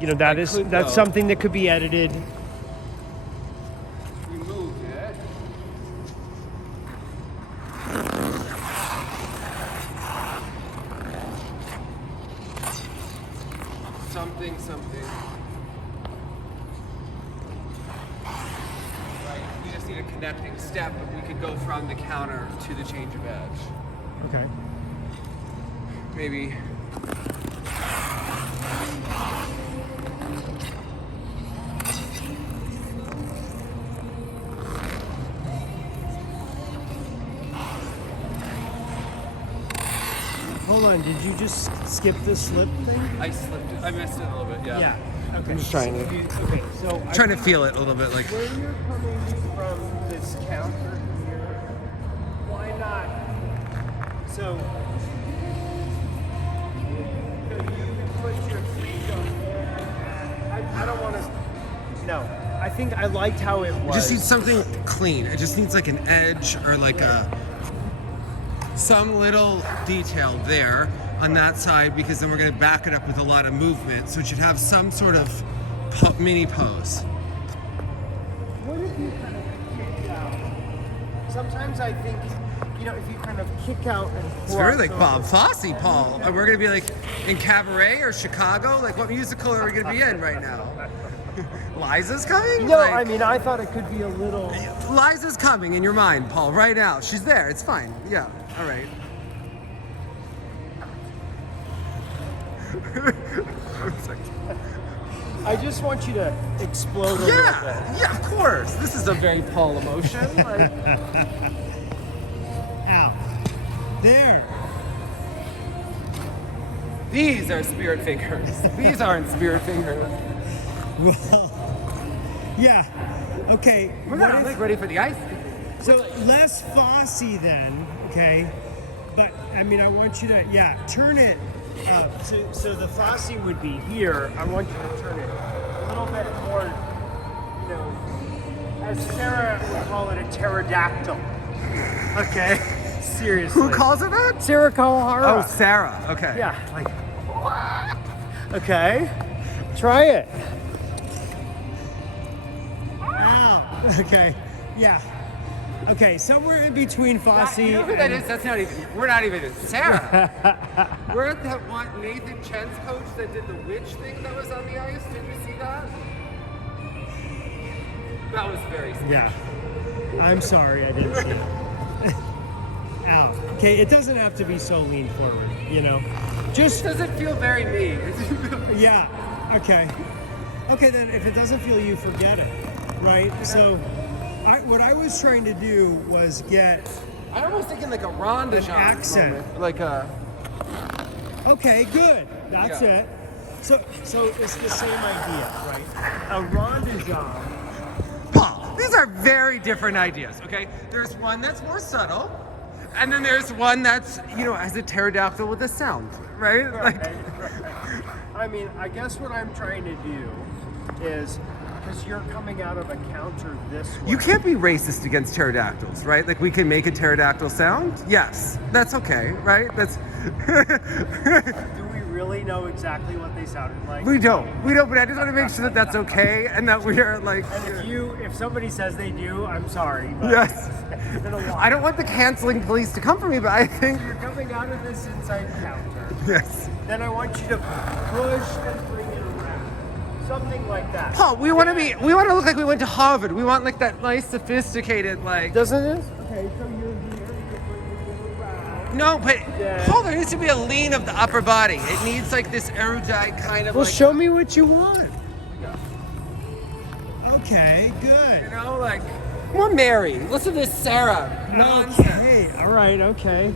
that's could go. something that could be edited. We moved it. Something. Right. We just need a connecting step, but we could go from the counter to the change of edge. Okay. Maybe. Hold on. Did you just skip the slip thing? I slipped it. I missed it a little bit. Yeah. Yeah. Okay. I'm just trying to- Okay. So I Trying to think feel it a little bit, like. where you're coming from this counter here, why not? So you can put your feet on there. I don't want to. No, I think I liked how it It was. just needs something clean. It just needs like an edge or like some little detail there on that side, because then we're going to back it up with a lot of movement. So it should have some sort of mini pose. What if you kind of kick out? Sometimes I think, if you kind of kick out and It's very like cross Bob over- Fosse, Paul. We're going to be like in Cabaret or Chicago. Like, what musical are we going to be in right now? Liza's coming? No, Like, I mean, I thought it could be a little. Liza's coming in your mind, Paul, right now. She's there. It's fine. Yeah. All right. I just want you to explode a little bit. Yeah, of course. This is a very Paul emotion. Like, Out. There. these are spirit fingers. These aren't spirit fingers. Well, yeah. Okay. We're what not if- like ready for the ice. So less Fosse then, okay? But I mean, I want you to, turn it up. So the Fosse would be here. I want you to turn it a little bit more, as Sarah would call it, a pterodactyl. Okay? Seriously. Who calls it that? Sarah Kawahara. Oh, Sarah. Okay. Yeah, like, okay, try it. Ow. Okay, yeah. Okay, somewhere in between Fosse. You know who that and- is? That's not even. We're not even in Sarah. We're at that one Nathan Chen's coach that did the witch thing that was on the ice. Did you see that? That was very special. Yeah. I'm sorry, I didn't see it. Ow. Okay, it doesn't have to be so lean forward, Just Does it feel very me? yeah. Okay. Okay, then if it doesn't feel you, forget it. Right? So, what I was trying to do was get. I'm almost thinking like a ronde An accent. moment. Like a. Okay, good. That's Yeah. it. So it's the same idea, right? A ronde-jambe. Paul, these are very different ideas, okay? There's one that's more subtle, and then there's one that's, has a pterodactyl with a sound, right? Like, Right. I mean, I guess what I'm trying to do is, because you're coming out of a counter this way. you can't be racist against pterodactyls, right? Like, we can make a pterodactyl sound? Yes, that's okay, right? That's. Do we really know exactly what they sounded like? We don't, but I just want to make sure that that's okay and that we are like. And if somebody says they do, I'm sorry. But Yes. It's been a while. I don't want the canceling police to come for me, but I think. You're coming out of this inside counter. Yes. Then I want you to push and bring it around. Something like that. Paul, we want to look like we went to Harvard. We want like that nice, sophisticated, like. Doesn't it? Okay, so you're here, you're bringing it around. No, but Yeah. Paul, there needs to be a lean of the upper body. It needs like this erudite kind of Well, like, show me what you want. Okay, you good. know, like more Mary. Listen to this Sarah. Nonsense. Okay, all right, okay.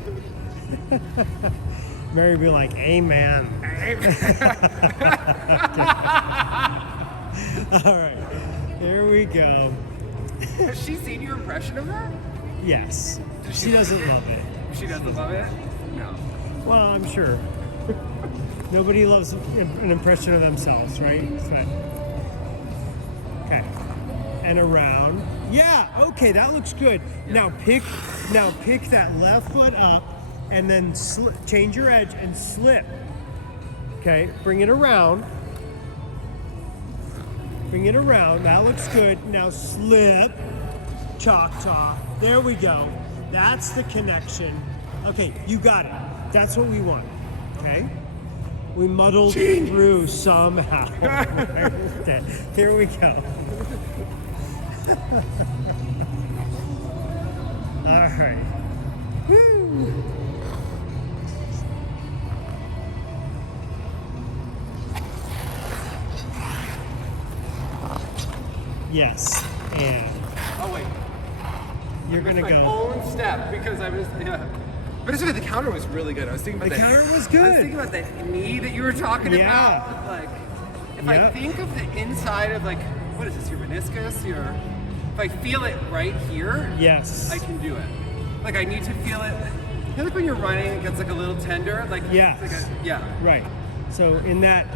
Mary be like, amen. All right, here we go. Has she seen your impression of her? Yes, she doesn't love it. She doesn't love it? No. Well, I'm sure. Nobody loves an impression of themselves, right? Okay. And around. Yeah, okay, that looks good. Now pick that left foot up and then change your edge and slip. Okay, bring it around. Bring it around. That looks good. Now slip. Choctaw. There we go. That's the connection. Okay, you got it. That's what we want. Okay? We muddled through somehow. Okay, here we go. All right. Woo. Yes, and Oh wait. you're gonna My go. own step because I was But it's okay, the counter was really good. I was thinking about The that. counter was I was good. thinking about that knee that you were talking Yeah. about. Like if Yeah. I think of the inside of like what is this, your meniscus? If I feel it right here, Yes. I can do it. Like I need to feel it. You know, like when you're running, it gets like a little tender. Like Yes. it's like yeah. Right. So in that,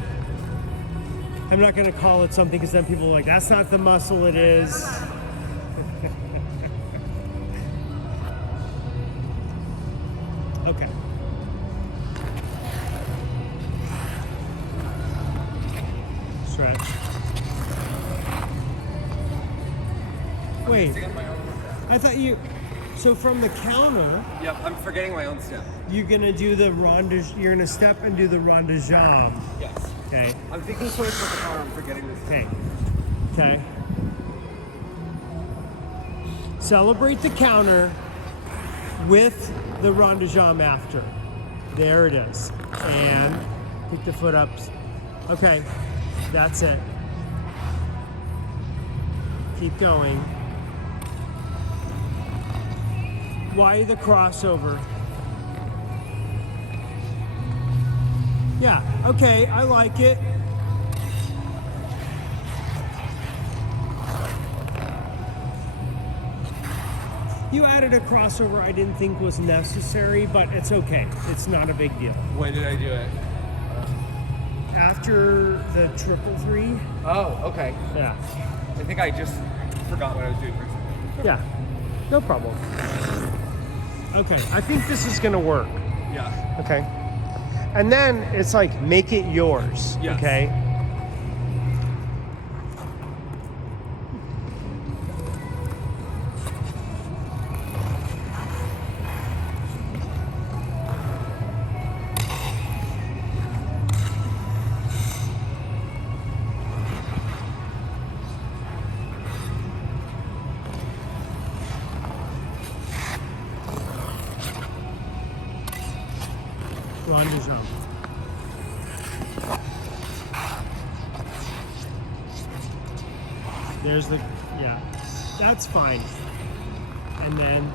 I'm not going to call it something because then people are like, that's not the muscle, it is. Okay. Stretch. Wait, I thought you, so from the counter, Yep, I'm forgetting my own step. you're going to do the ronde, you're going to step and do the ronde jambe. Yes. Okay. I'm thinking so much about the counter, I'm forgetting this. Okay. Okay. Celebrate the counter with the ronde jambe after. There it is. And pick the foot up. Okay. That's it. Keep going. Why the crossover? Yeah. Okay. I like it. You added a crossover I didn't think was necessary, but it's okay. It's not a big deal. When did I do it? After the 333, Oh, okay. yeah. I think I just forgot what I was doing for a second. Yeah, no problem. Okay, I think this is gonna work. Yeah. Okay. And then it's like, make it yours. Yes. Okay. Ronde jambe. There's the, yeah, that's fine. And then,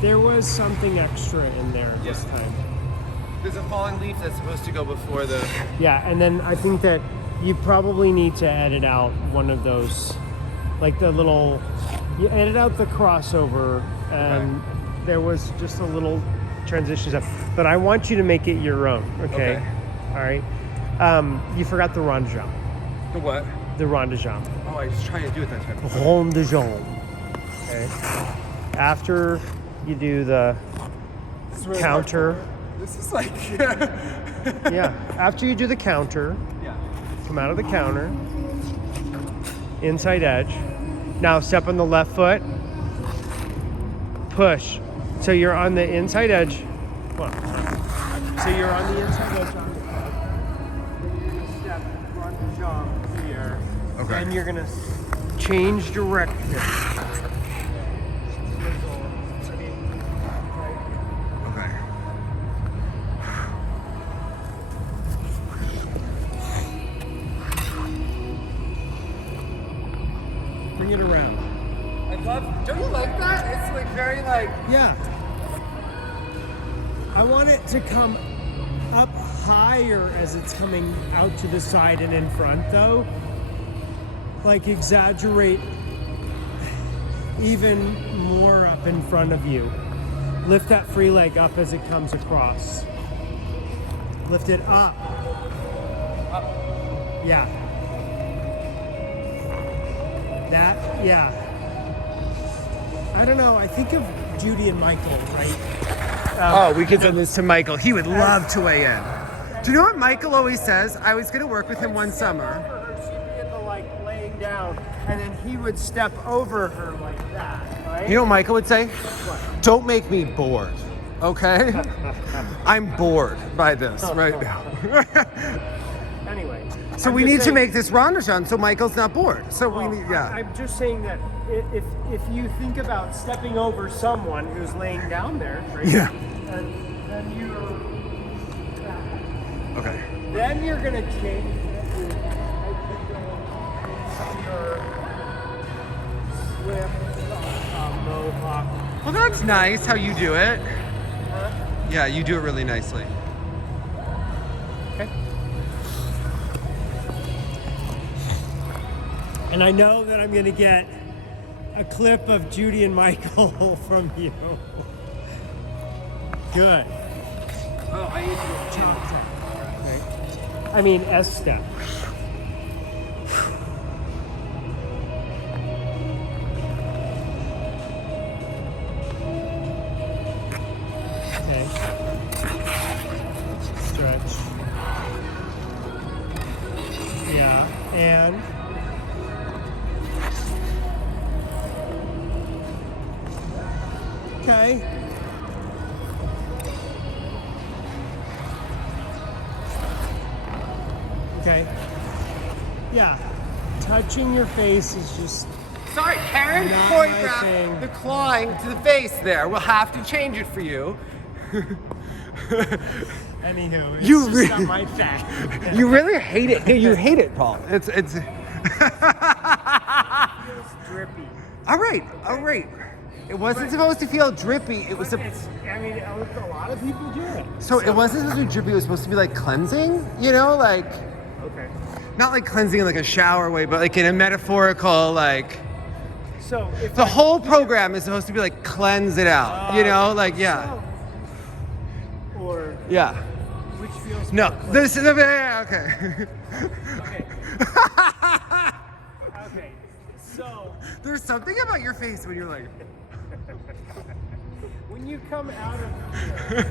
there was something extra in there this Yeah. time. There's a falling leaf that's supposed to go before the. Yeah, and then I think that you probably need to edit out one of those, like the little, you edit out the crossover, and there was just a little transition stuff. But I want you to make it your own, okay? Okay. All right. You forgot the ronde jambe. The what? The ronde jambe. Oh, I was trying to do it that time. Ronde jambe. Okay. After you do the This is really counter, hard. This is like. yeah. After you do the counter, Yeah. come out of the counter, inside edge. Now step on the left foot, push. So you're on the inside edge. Come on. So you're on the inside edge. jump here. Okay. And you're gonna change direction. Okay. Bring it around. I love. Don't you like that? It's like very like. Yeah. I want it to come up higher as it's coming out to the side and in front, though. Like exaggerate even more up in front of you. Lift that free leg up as it comes across. Lift it up. Up. Yeah. That, yeah. I don't know, I think of Judy and Michael, right? We could send this to Michael. He would love to weigh in. Do you know what Michael always says? I was going to work with him one summer. She'd be in the laying down, and then he would step over her like that, right? You know what Michael would say? What? Don't make me bored, okay? I'm bored by this right now. Anyway. So I'm we just need to saying- make this Rondashon so Michael's not bored. So Well, we need, yeah. I'm just saying that if you think about stepping over someone who's laying down there, right? Yeah. And then Okay. then you're gonna change your swift mohawk. Well, that's nice how you do it. Yeah, you do it really nicely. Okay. And I know that I'm gonna get a clip of Judy and Michael from you. Good. Oh, I need to Chop step. Okay. I mean S step. Okay. Stretch. Yeah, and okay. Okay. Yeah. Touching your face is just Sorry, Karen Not my thing. choreographed the clawing to the face there. We'll have to change it for you. anywho. It's You just really- not my thing. You really hate it. You hate it, Paul. It's It's drippy. all right. All right. It wasn't supposed to feel drippy. It was But it's, I mean, a lot of people do it. so it wasn't supposed to be drippy. It was supposed to be like cleansing. You know, like Okay. not like cleansing in like a shower way, but like in a metaphorical like. So if The whole program is supposed to be like cleanse it out. You know, like yeah, or yeah. which feels No, more clean. this is yeah, okay. Okay. Okay. So There's something about your face when you're like. when you come out of here,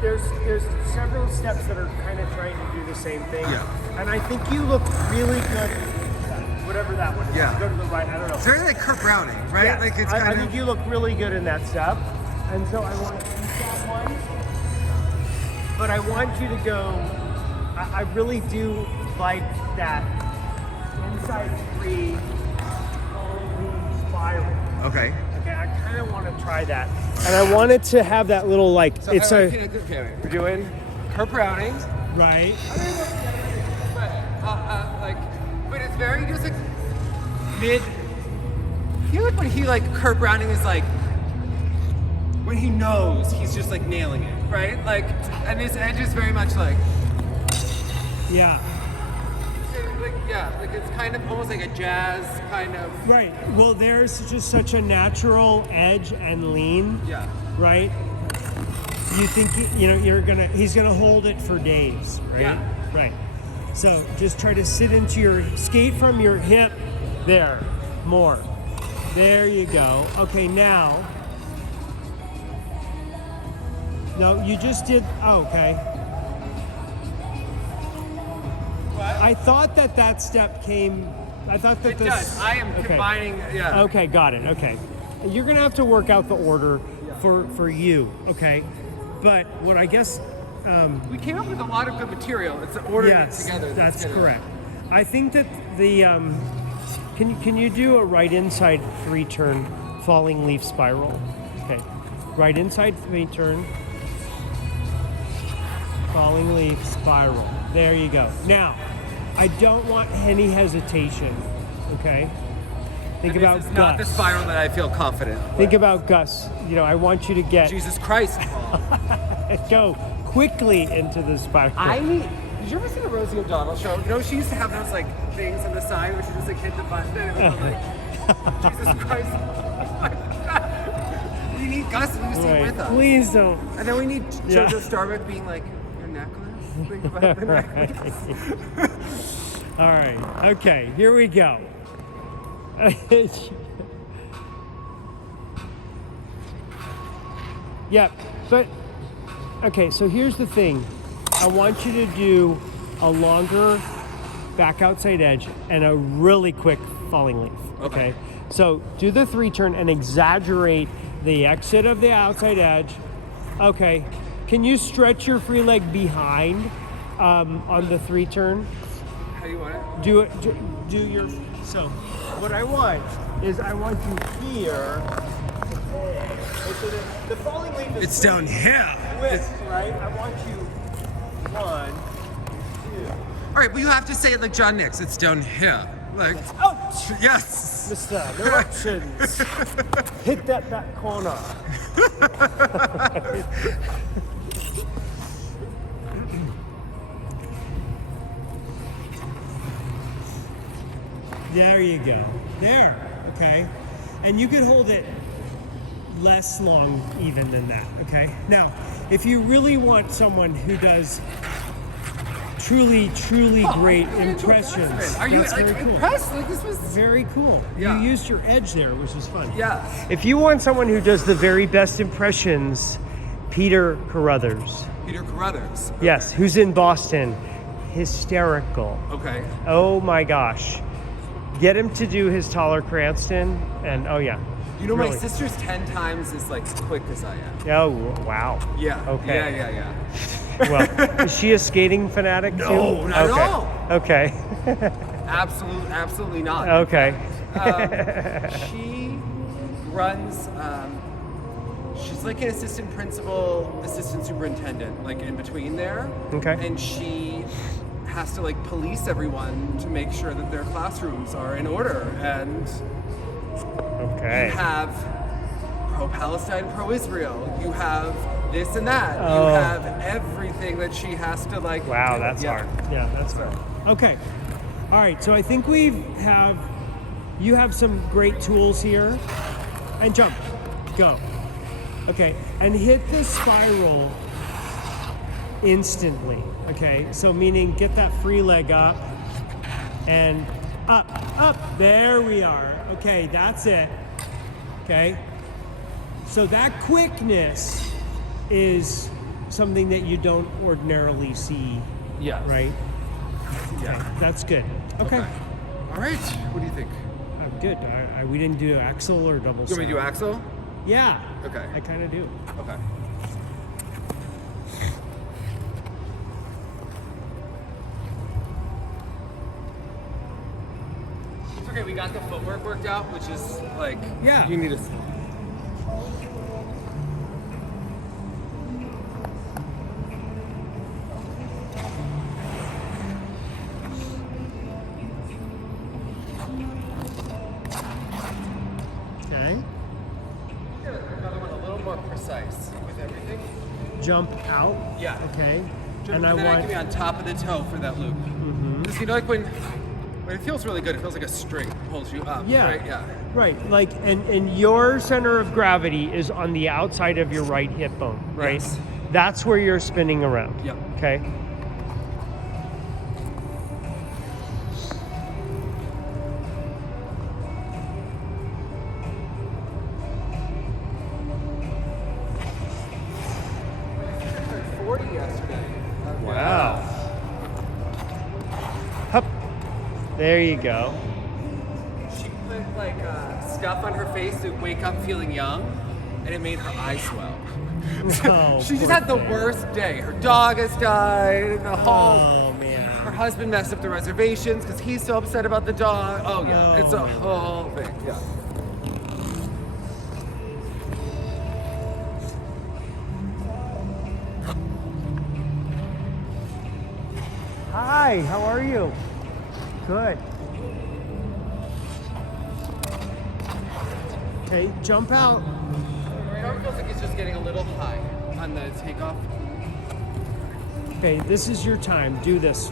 there's several steps that are kind of trying to do the same thing. Yeah. And I think you look really good. Whatever that one is. Yeah. Go to the right. I don't know. It's very like Kurt Browning, right? Yes, Like it's I kind of. think you look really good in that step. And so I want to keep that one. But I want you to go, I really do like that inside three spiral. Okay. Okay, I kind of want to try that. And I wanted to have that little like, So it's okay, we're doing Kurt Browning. right? I don't know if but like, but it's very just like mid. I feel like when he like Kurt Browning is like when he knows he's just like nailing it, right? Like, and his edge is very much like, Yeah. like it's kind of almost like a jazz kind of. Right. Well, there's just such a natural edge and lean, Yeah. right? You think, he's gonna hold it for days, right? Yeah. Right. So just try to sit into your, skate from your hip, there, more. There you go. Okay, now. No, you just did, okay. What? I thought that step came, I thought that It this. does. I am okay. combining. Yeah. Okay, got it. Okay. You're gonna have to work out the order for you, okay? But what I guess, We came up with a lot of good material. It's ordering it yes, together. that's good. correct. I think that the can you do a right inside 3-turn falling leaf spiral? Okay, right inside 3-turn falling leaf spiral. There you go. Now, I don't want any hesitation. Okay. Think about This is not the Gus. spiral that I feel confident with. Think about Gus. You know, I want you to get Jesus Christ, Paul. go quickly into the spiral. Did you ever see the Rosie O'Donnell show? You know, she used to have those like things on the side where she just like hit the button and it was like, Jesus Christ. Oh my God. We need Gus Lucy Right. with us. Please don't. And then we need Yeah. JoJo Starbuck being like, your necklace? Think about the necklace. All right. Okay. Here we go. Yep. But okay. So here's the thing. I want you to do a longer back outside edge and a really quick falling leaf. Okay. So do the 3-turn and exaggerate the exit of the outside edge. Okay. Can you stretch your free leg behind on the 3-turn? How do you want it? Do it. Do your. So, what I want is I want you here. Okay, so the falling leaf is It's down here. twist, right? I want you 1, 2. All right, but you have to say it like John Nix. It's down here. Like, Ouch! yes. Mister, no options. Hit that back corner. There you go. There. Okay. And you could hold it less long even than that. Okay. Now, if you really want someone who does truly great impressions, Are you that's like very cool. impressed? Like this was. Very cool. Yeah. You used your edge there, which is fun. Yeah. If you want someone who does the very best impressions, Peter Carruthers. Peter Carruthers. Yes, who's in Boston. Hysterical. Okay. Oh my gosh. Get him to do his taller Cranston, and oh yeah. You know, Really. my sister's 10 times as like quick as I am. Oh wow. Yeah. Okay. Yeah. Well, is she a skating fanatic too? No, not at Okay. all. Okay. Absolutely not. Okay. She runs. She's like an assistant principal, assistant superintendent, like in between there. Okay. And she has to like police everyone to make sure that their classrooms are in order. And Okay. you have pro-Palestine, pro-Israel. You have this and that. Oh. You have everything that she has to like. Wow, do. that's Yeah. hard. Yeah, that's hard. Okay. All right. So I think you have some great tools here. And jump. Go. Okay. And hit the spiral instantly. Okay. So meaning get that free leg up and up. There we are. Okay. That's it. Okay. So that quickness is something that you don't ordinarily see, Yeah. right? Yeah. That's good. Okay. All right. What do you think? Good. We didn't do axle or double. You want me to do Axel? Yeah. Okay. I kind of do. Okay. It's okay, we got the footwork worked out, which is like, Yeah. you need to. Okay. Another one a little more precise with everything. Jump out. Yeah. Okay. And I then I want. can be on top of the toe for that loop. Because you know, like when it feels really good, it feels like a string pulls you up. Yeah. Right? Yeah. Right. Like, and your center of gravity is on the outside of your right hip bone, right? Yes. That's where you're spinning around. Yep. Okay. I turned 40 yesterday. Wow. Hup. There you go. She put like stuff on her face to wake up feeling young, and it made her eyes swell. Oh, She just poor had the thing. worst day. Her dog has died. The whole. Oh man. Her husband messed up the reservations because he's so upset about the dog. Oh yeah, it's a Oh. whole thing. Yeah. Hi, how are you? Good. Okay, jump out. My arm feels like it's just getting a little high on the takeoff. Okay, this is your time. Do this.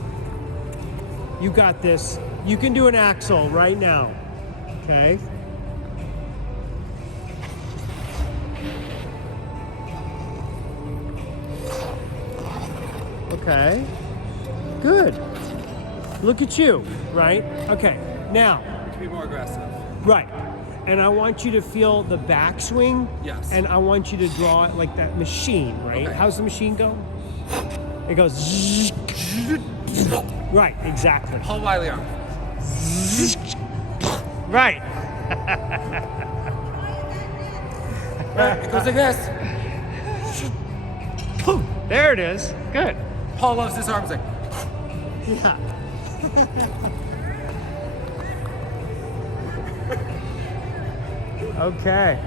You got this. You can do an axle right now. Okay? Okay. Good. Look at you, right? Okay. Now, To be more aggressive. right. And I want you to feel the backswing. Yes. And I want you to draw it like that machine, right? Okay. How's the machine go? It goes zzz. Right, exactly. Paul Wylie arm. Right. It goes like this. There it is. Good. Paul loves his arms like. Yeah. Okay.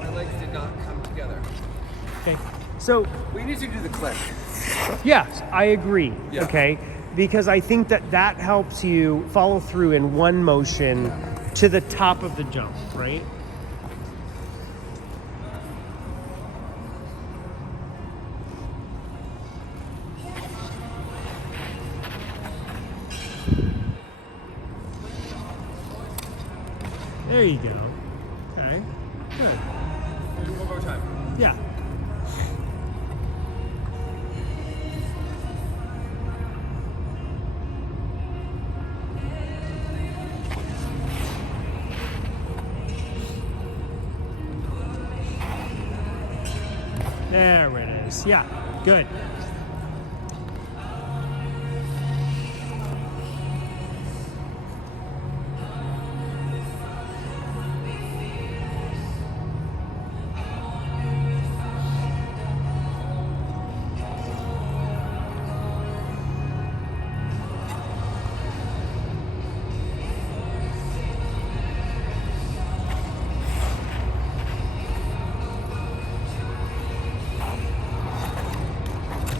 My legs did not come together. Okay. So, We need to do the click. yes, I agree. Yeah. Okay. Because I think that that helps you follow through in one motion to the top of the jump, right? There you go. Okay. Good. Do one more time. Yeah. There it is. Yeah. Good.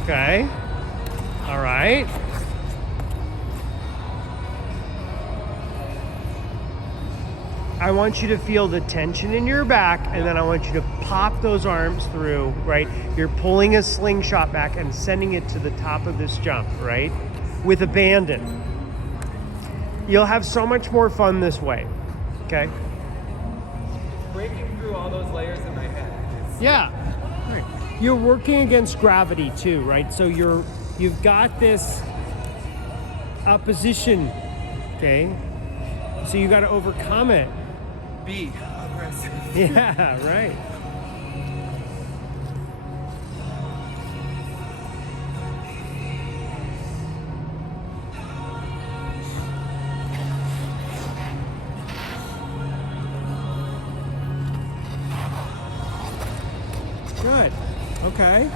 Okay. All right. I want you to feel the tension in your back, and then I want you to pop those arms through, right? You're pulling a slingshot back and sending it to the top of this jump, right? With abandon. You'll have so much more fun this way, okay? Breaking through all those layers in my head. Yeah. Right. You're working against gravity too, right? So you've got this opposition, okay? So you got to overcome it. Be aggressive. Yeah, right. Good. Okay.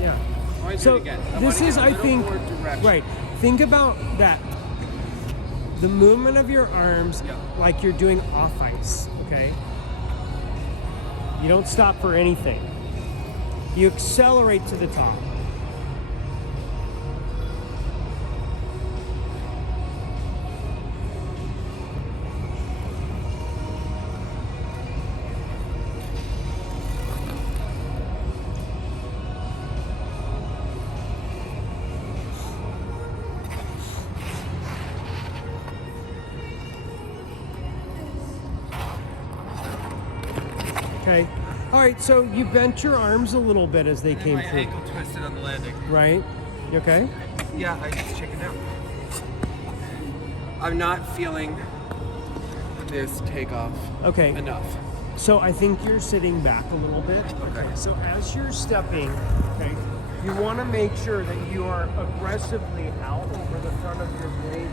Yeah. I wanna do So it again. I this wanna is, get a I little think, more direction. right. Think about that. The movement of your arms, Yeah. like you're doing off ice. Okay. You don't stop for anything. You accelerate to the top. Okay. All right. So you bent your arms a little bit as they came My through, ankle twisted on the landing. right? You okay? Yeah, I just chickened out. I'm not feeling this takeoff Okay. enough. So I think you're sitting back a little bit. Okay. So as you're stepping, okay, you want to make sure that you are aggressively out over the front of your blade.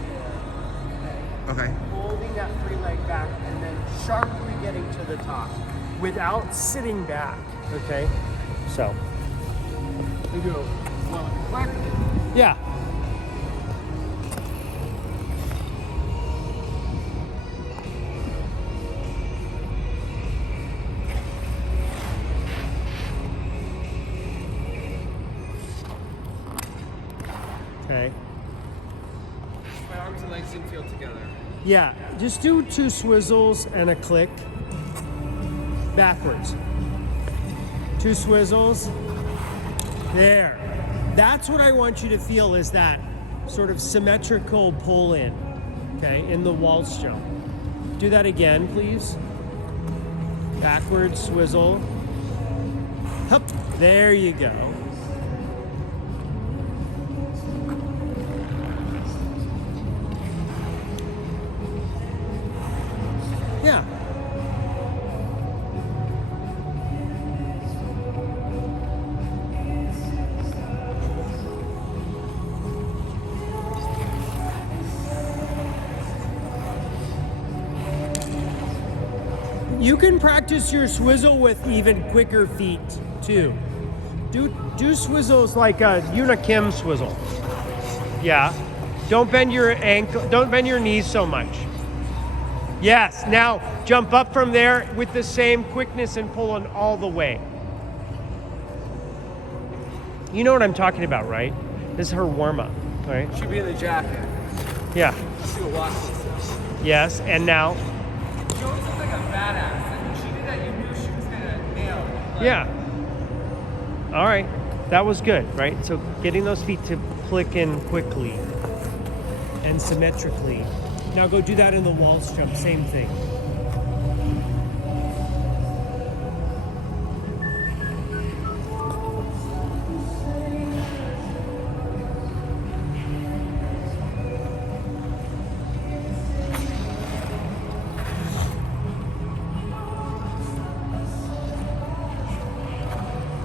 Okay. Holding that free leg back and then sharply getting to the top without sitting back. Okay. So. We go. Well, quick. Yeah. Okay. My arms and legs didn't feel together. Yeah, just do 2 swizzles and a click. Backwards. 2 swizzles. There. That's what I want you to feel, is that sort of symmetrical pull in, okay, in the waltz jump. Do that again, please. Backwards swizzle. Hup. There you go. Yeah. You can practice your swizzle with even quicker feet too. Do swizzles like a Yuna Kim swizzle. Yeah. Don't bend your ankle. Don't bend your knees so much. Yes. Now jump up from there with the same quickness and pull on all the way. You know what I'm talking about, right? This is her warm up, right? Should be in the jacket. Yeah. Let's do a watch this. Yes. And now. She always looks like a badass. Like when she did that, you knew she was gonna nail it. Like, Yeah. All right. That was good, right? So getting those feet to click in quickly and symmetrically. Now go do that in the waltz jump, same thing.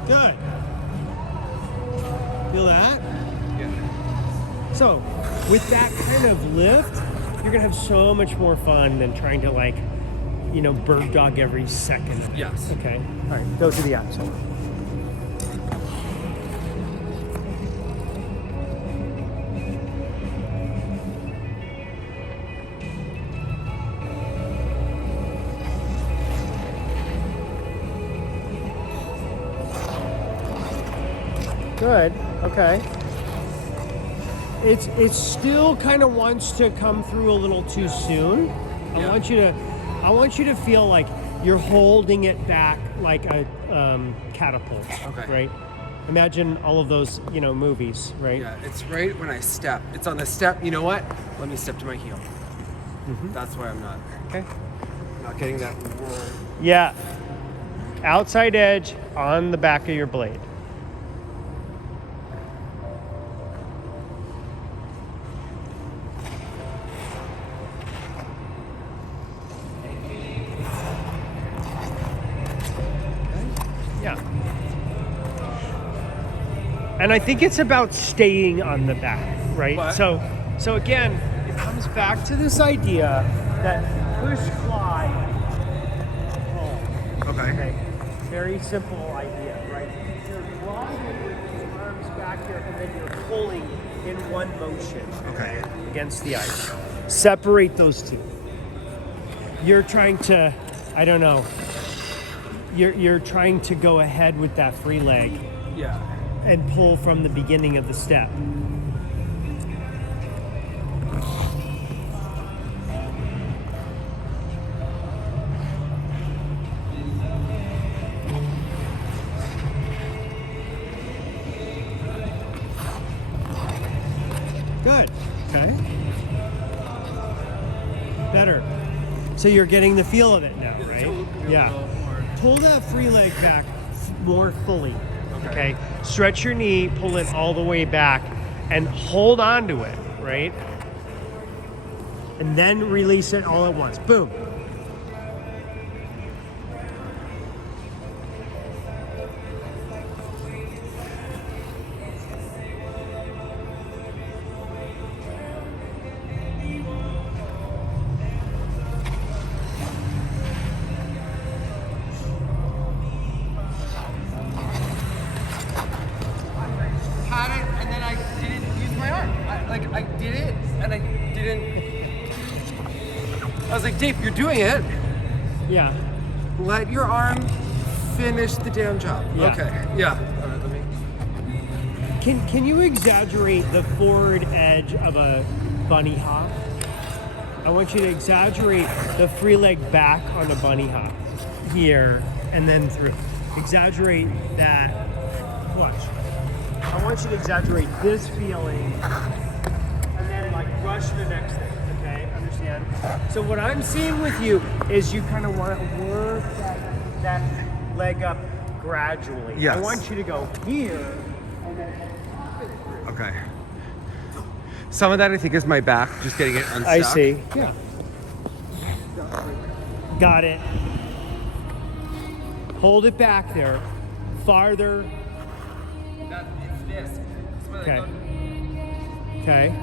Good. Feel that? Yeah. So, with that kind of lift, you're gonna have so much more fun than trying to bird dog every second. Yes. Okay. All right. Go to the outside. Good. Okay. It still kind of wants to come through a little too soon. Yeah. I want you to feel like you're holding it back like a catapult. Okay. Right. Imagine all of those movies, right? Yeah, it's right when I step. It's on the step. You know what? Let me step to my heel. Mm-hmm. That's why I'm Okay. not getting that roll. Yeah. Outside edge on the back of your blade. Yeah. And I think it's about staying on the back, right? What? So again, it comes back to this idea that push, fly, pull. Okay. Very simple idea, right? You're gliding with your arms back here, and then you're pulling in one motion. Okay. Against the ice. Separate those two. You're trying to, I don't know. You're trying to go ahead with that free leg Yeah. and pull from the beginning of the step. Good. Okay. Better. So you're getting the feel of it now, right? Yeah. Pull that free leg back more fully. Okay. Stretch your knee, pull it all the way back, and hold on to it, right? And then release it all at once. Boom. Dave, you're doing it. Yeah. Let your arm finish the damn job. Yeah. Okay. Yeah. All right, let me. Can you exaggerate the forward edge of a bunny hop? I want you to exaggerate the free leg back on a bunny hop here and then through. Exaggerate that. Watch. I want you to exaggerate this feeling and then like rush the next thing. Okay, understand? So what I'm seeing with you is you kind of want to work that leg up gradually. Yes. I want you to go here and then Okay. Some of that I think is my back, just getting it unstuck. I see. Yeah. Got it. Hold it back there. Farther. It's this. It's when I Okay. go- Okay.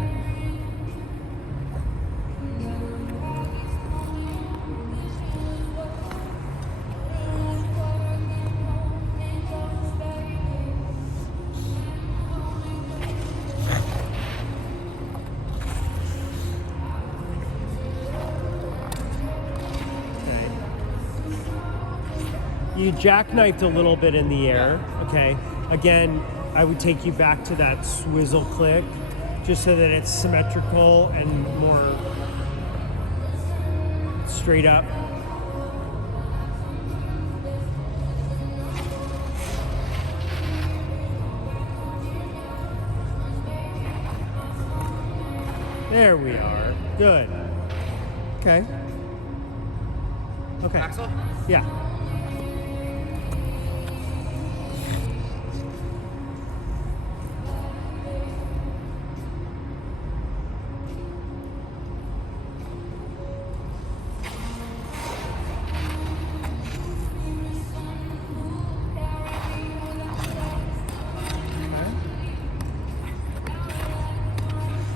You jackknifed a little bit in the air, okay? Again, I would take you back to that swizzle click, just so that it's symmetrical and more straight up. There we are. Good. Okay. Okay. Axel? Yeah.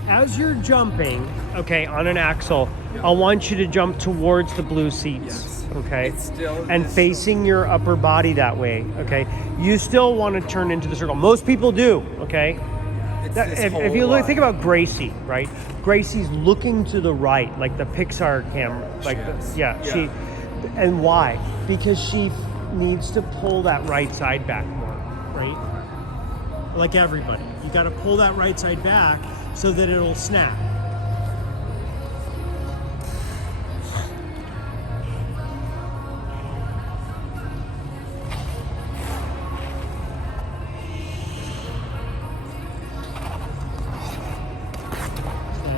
As you're jumping, okay, on an axle, I want you to jump towards the blue seats, Yes. okay? It's still and this- facing your upper body that way, okay? You still want to turn into the circle. Most people do, okay? It's this If whole you look, line. think about Gracie, right? Gracie's looking to the right, like the Pixar camera, like Yes. she, and why? Because she needs to pull that right side back more, right? Like everybody, you got to pull that right side back so that it'll snap.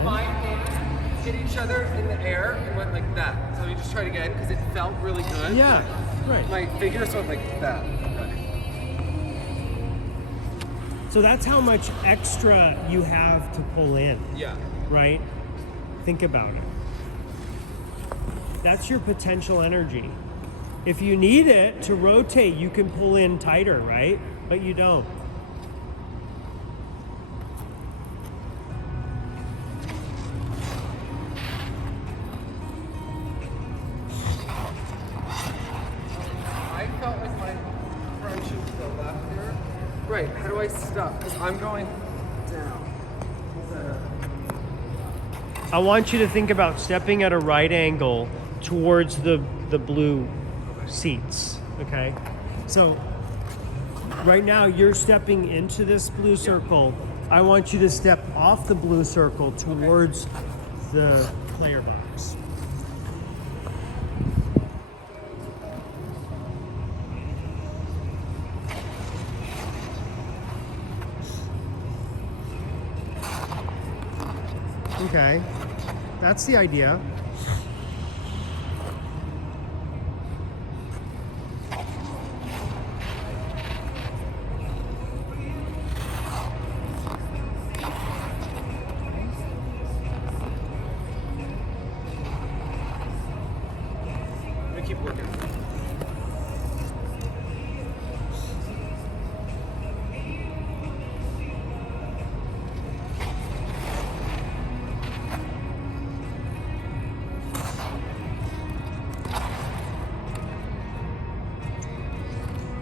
My hands hit each other in the air and went like that. So let me just try it again because it felt really good. Yeah, right. My fingers went like that. Okay. So that's how much extra you have to pull in, Yeah. right? Think about it. That's your potential energy. If you need it to rotate, you can pull in tighter, right? But you don't. I felt like my front should go left there. Right. How do I stop? Because I'm going down. I want you to think about stepping at a right angle towards the blue seats, okay? So right now you're stepping into this blue circle. I want you to step off the blue circle towards the player box. Okay, that's the idea. I'm gonna keep working.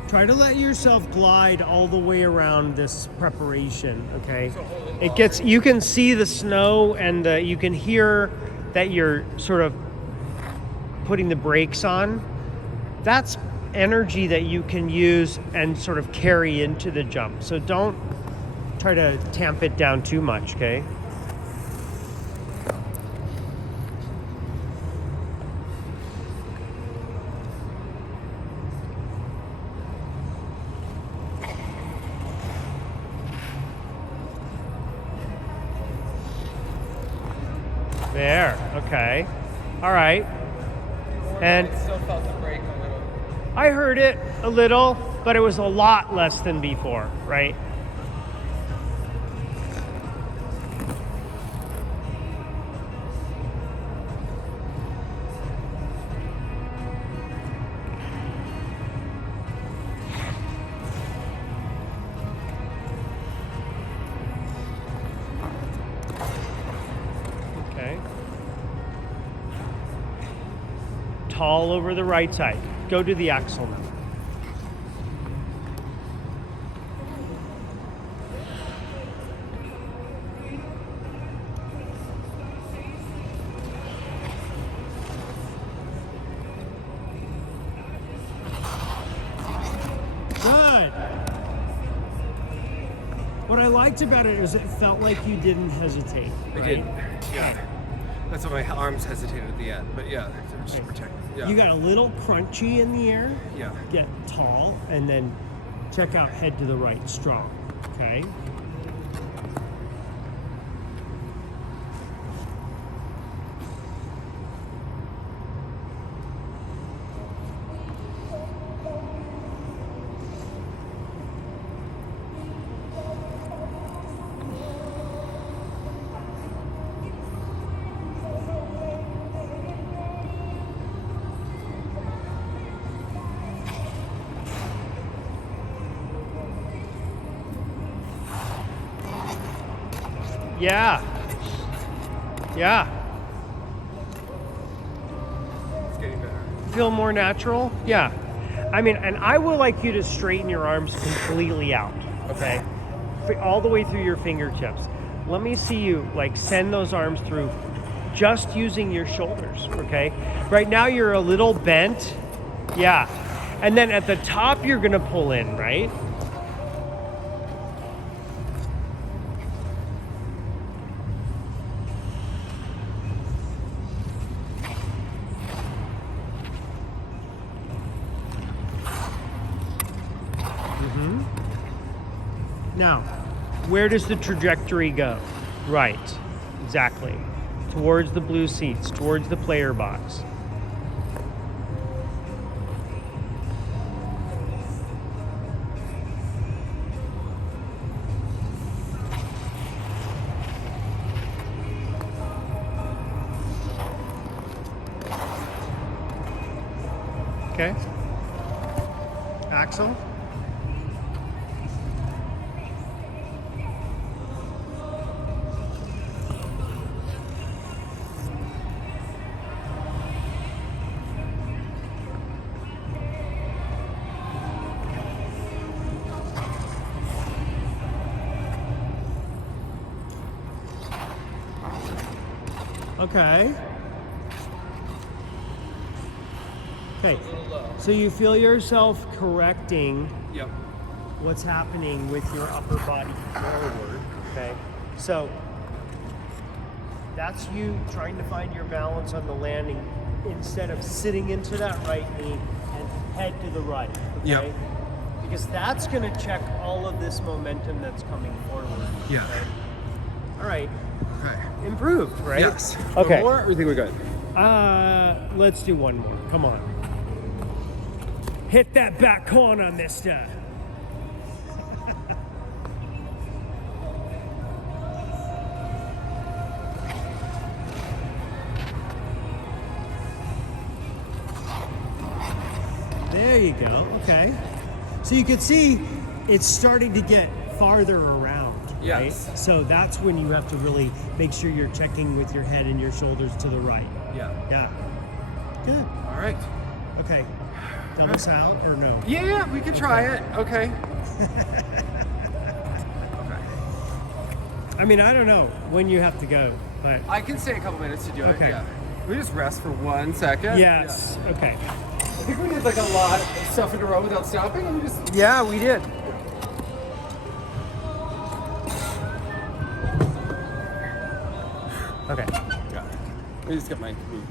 Try to let yourself glide all the way around this preparation, okay? It gets, you can see the snow and you can hear that you're sort of putting the brakes on, that's energy that you can use and sort of carry into the jump. So don't try to tamp it down too much, okay? There, okay. All right. And I still felt the brake a little. I heard it a little, but it was a lot less than before, right? Okay. Tall over the right side. Go to the axle now. Good. What I liked about it is it felt like you didn't hesitate. I Right? did. Yeah. That's why my arms hesitated at the end. But yeah, they're just protected. Yeah. You got a little crunchy in the air. Yeah. Get tall and then check out head to the right strong. Okay. Yeah. Yeah. It's getting better. Feel more natural? Yeah. I mean, and I would like you to straighten your arms completely out. Okay. All the way through your fingertips. Let me see you like send those arms through just using your shoulders. Okay. Right now you're a little bent. Yeah. And then at the top you're going to pull in, right? Now, where does the trajectory go? Right, exactly. Towards the blue seats, towards the player box. Okay. Axel? Okay. Okay. So you feel yourself correcting Yep. what's happening with your upper body forward. Okay. So that's you trying to find your balance on the landing instead of sitting into that right knee and head to the right. Okay? Yep. Because that's going to check all of this momentum that's coming forward. Yeah. Okay? All right. Okay. Improved, right? Yes. Okay. One more, or you think we're good? Let's do one more. Come on. Hit that back corner, mister. There you go. Okay. So you can see it's starting to get farther around. Yes. Right? So that's when you have to really make sure you're checking with your head and your shoulders to the right. Yeah. Yeah. Good. All right. Okay. Dumb us out or no? Yeah, we can try it. Okay. Okay. I mean, I don't know when you have to go, but I can stay a couple minutes to do it. Okay. Yeah. We just rest for 1 second. Yes. Okay. I think we did like a lot of stuff in a row without stopping. And we just Yeah, we did. Okay. yeah. Let me just get my boot.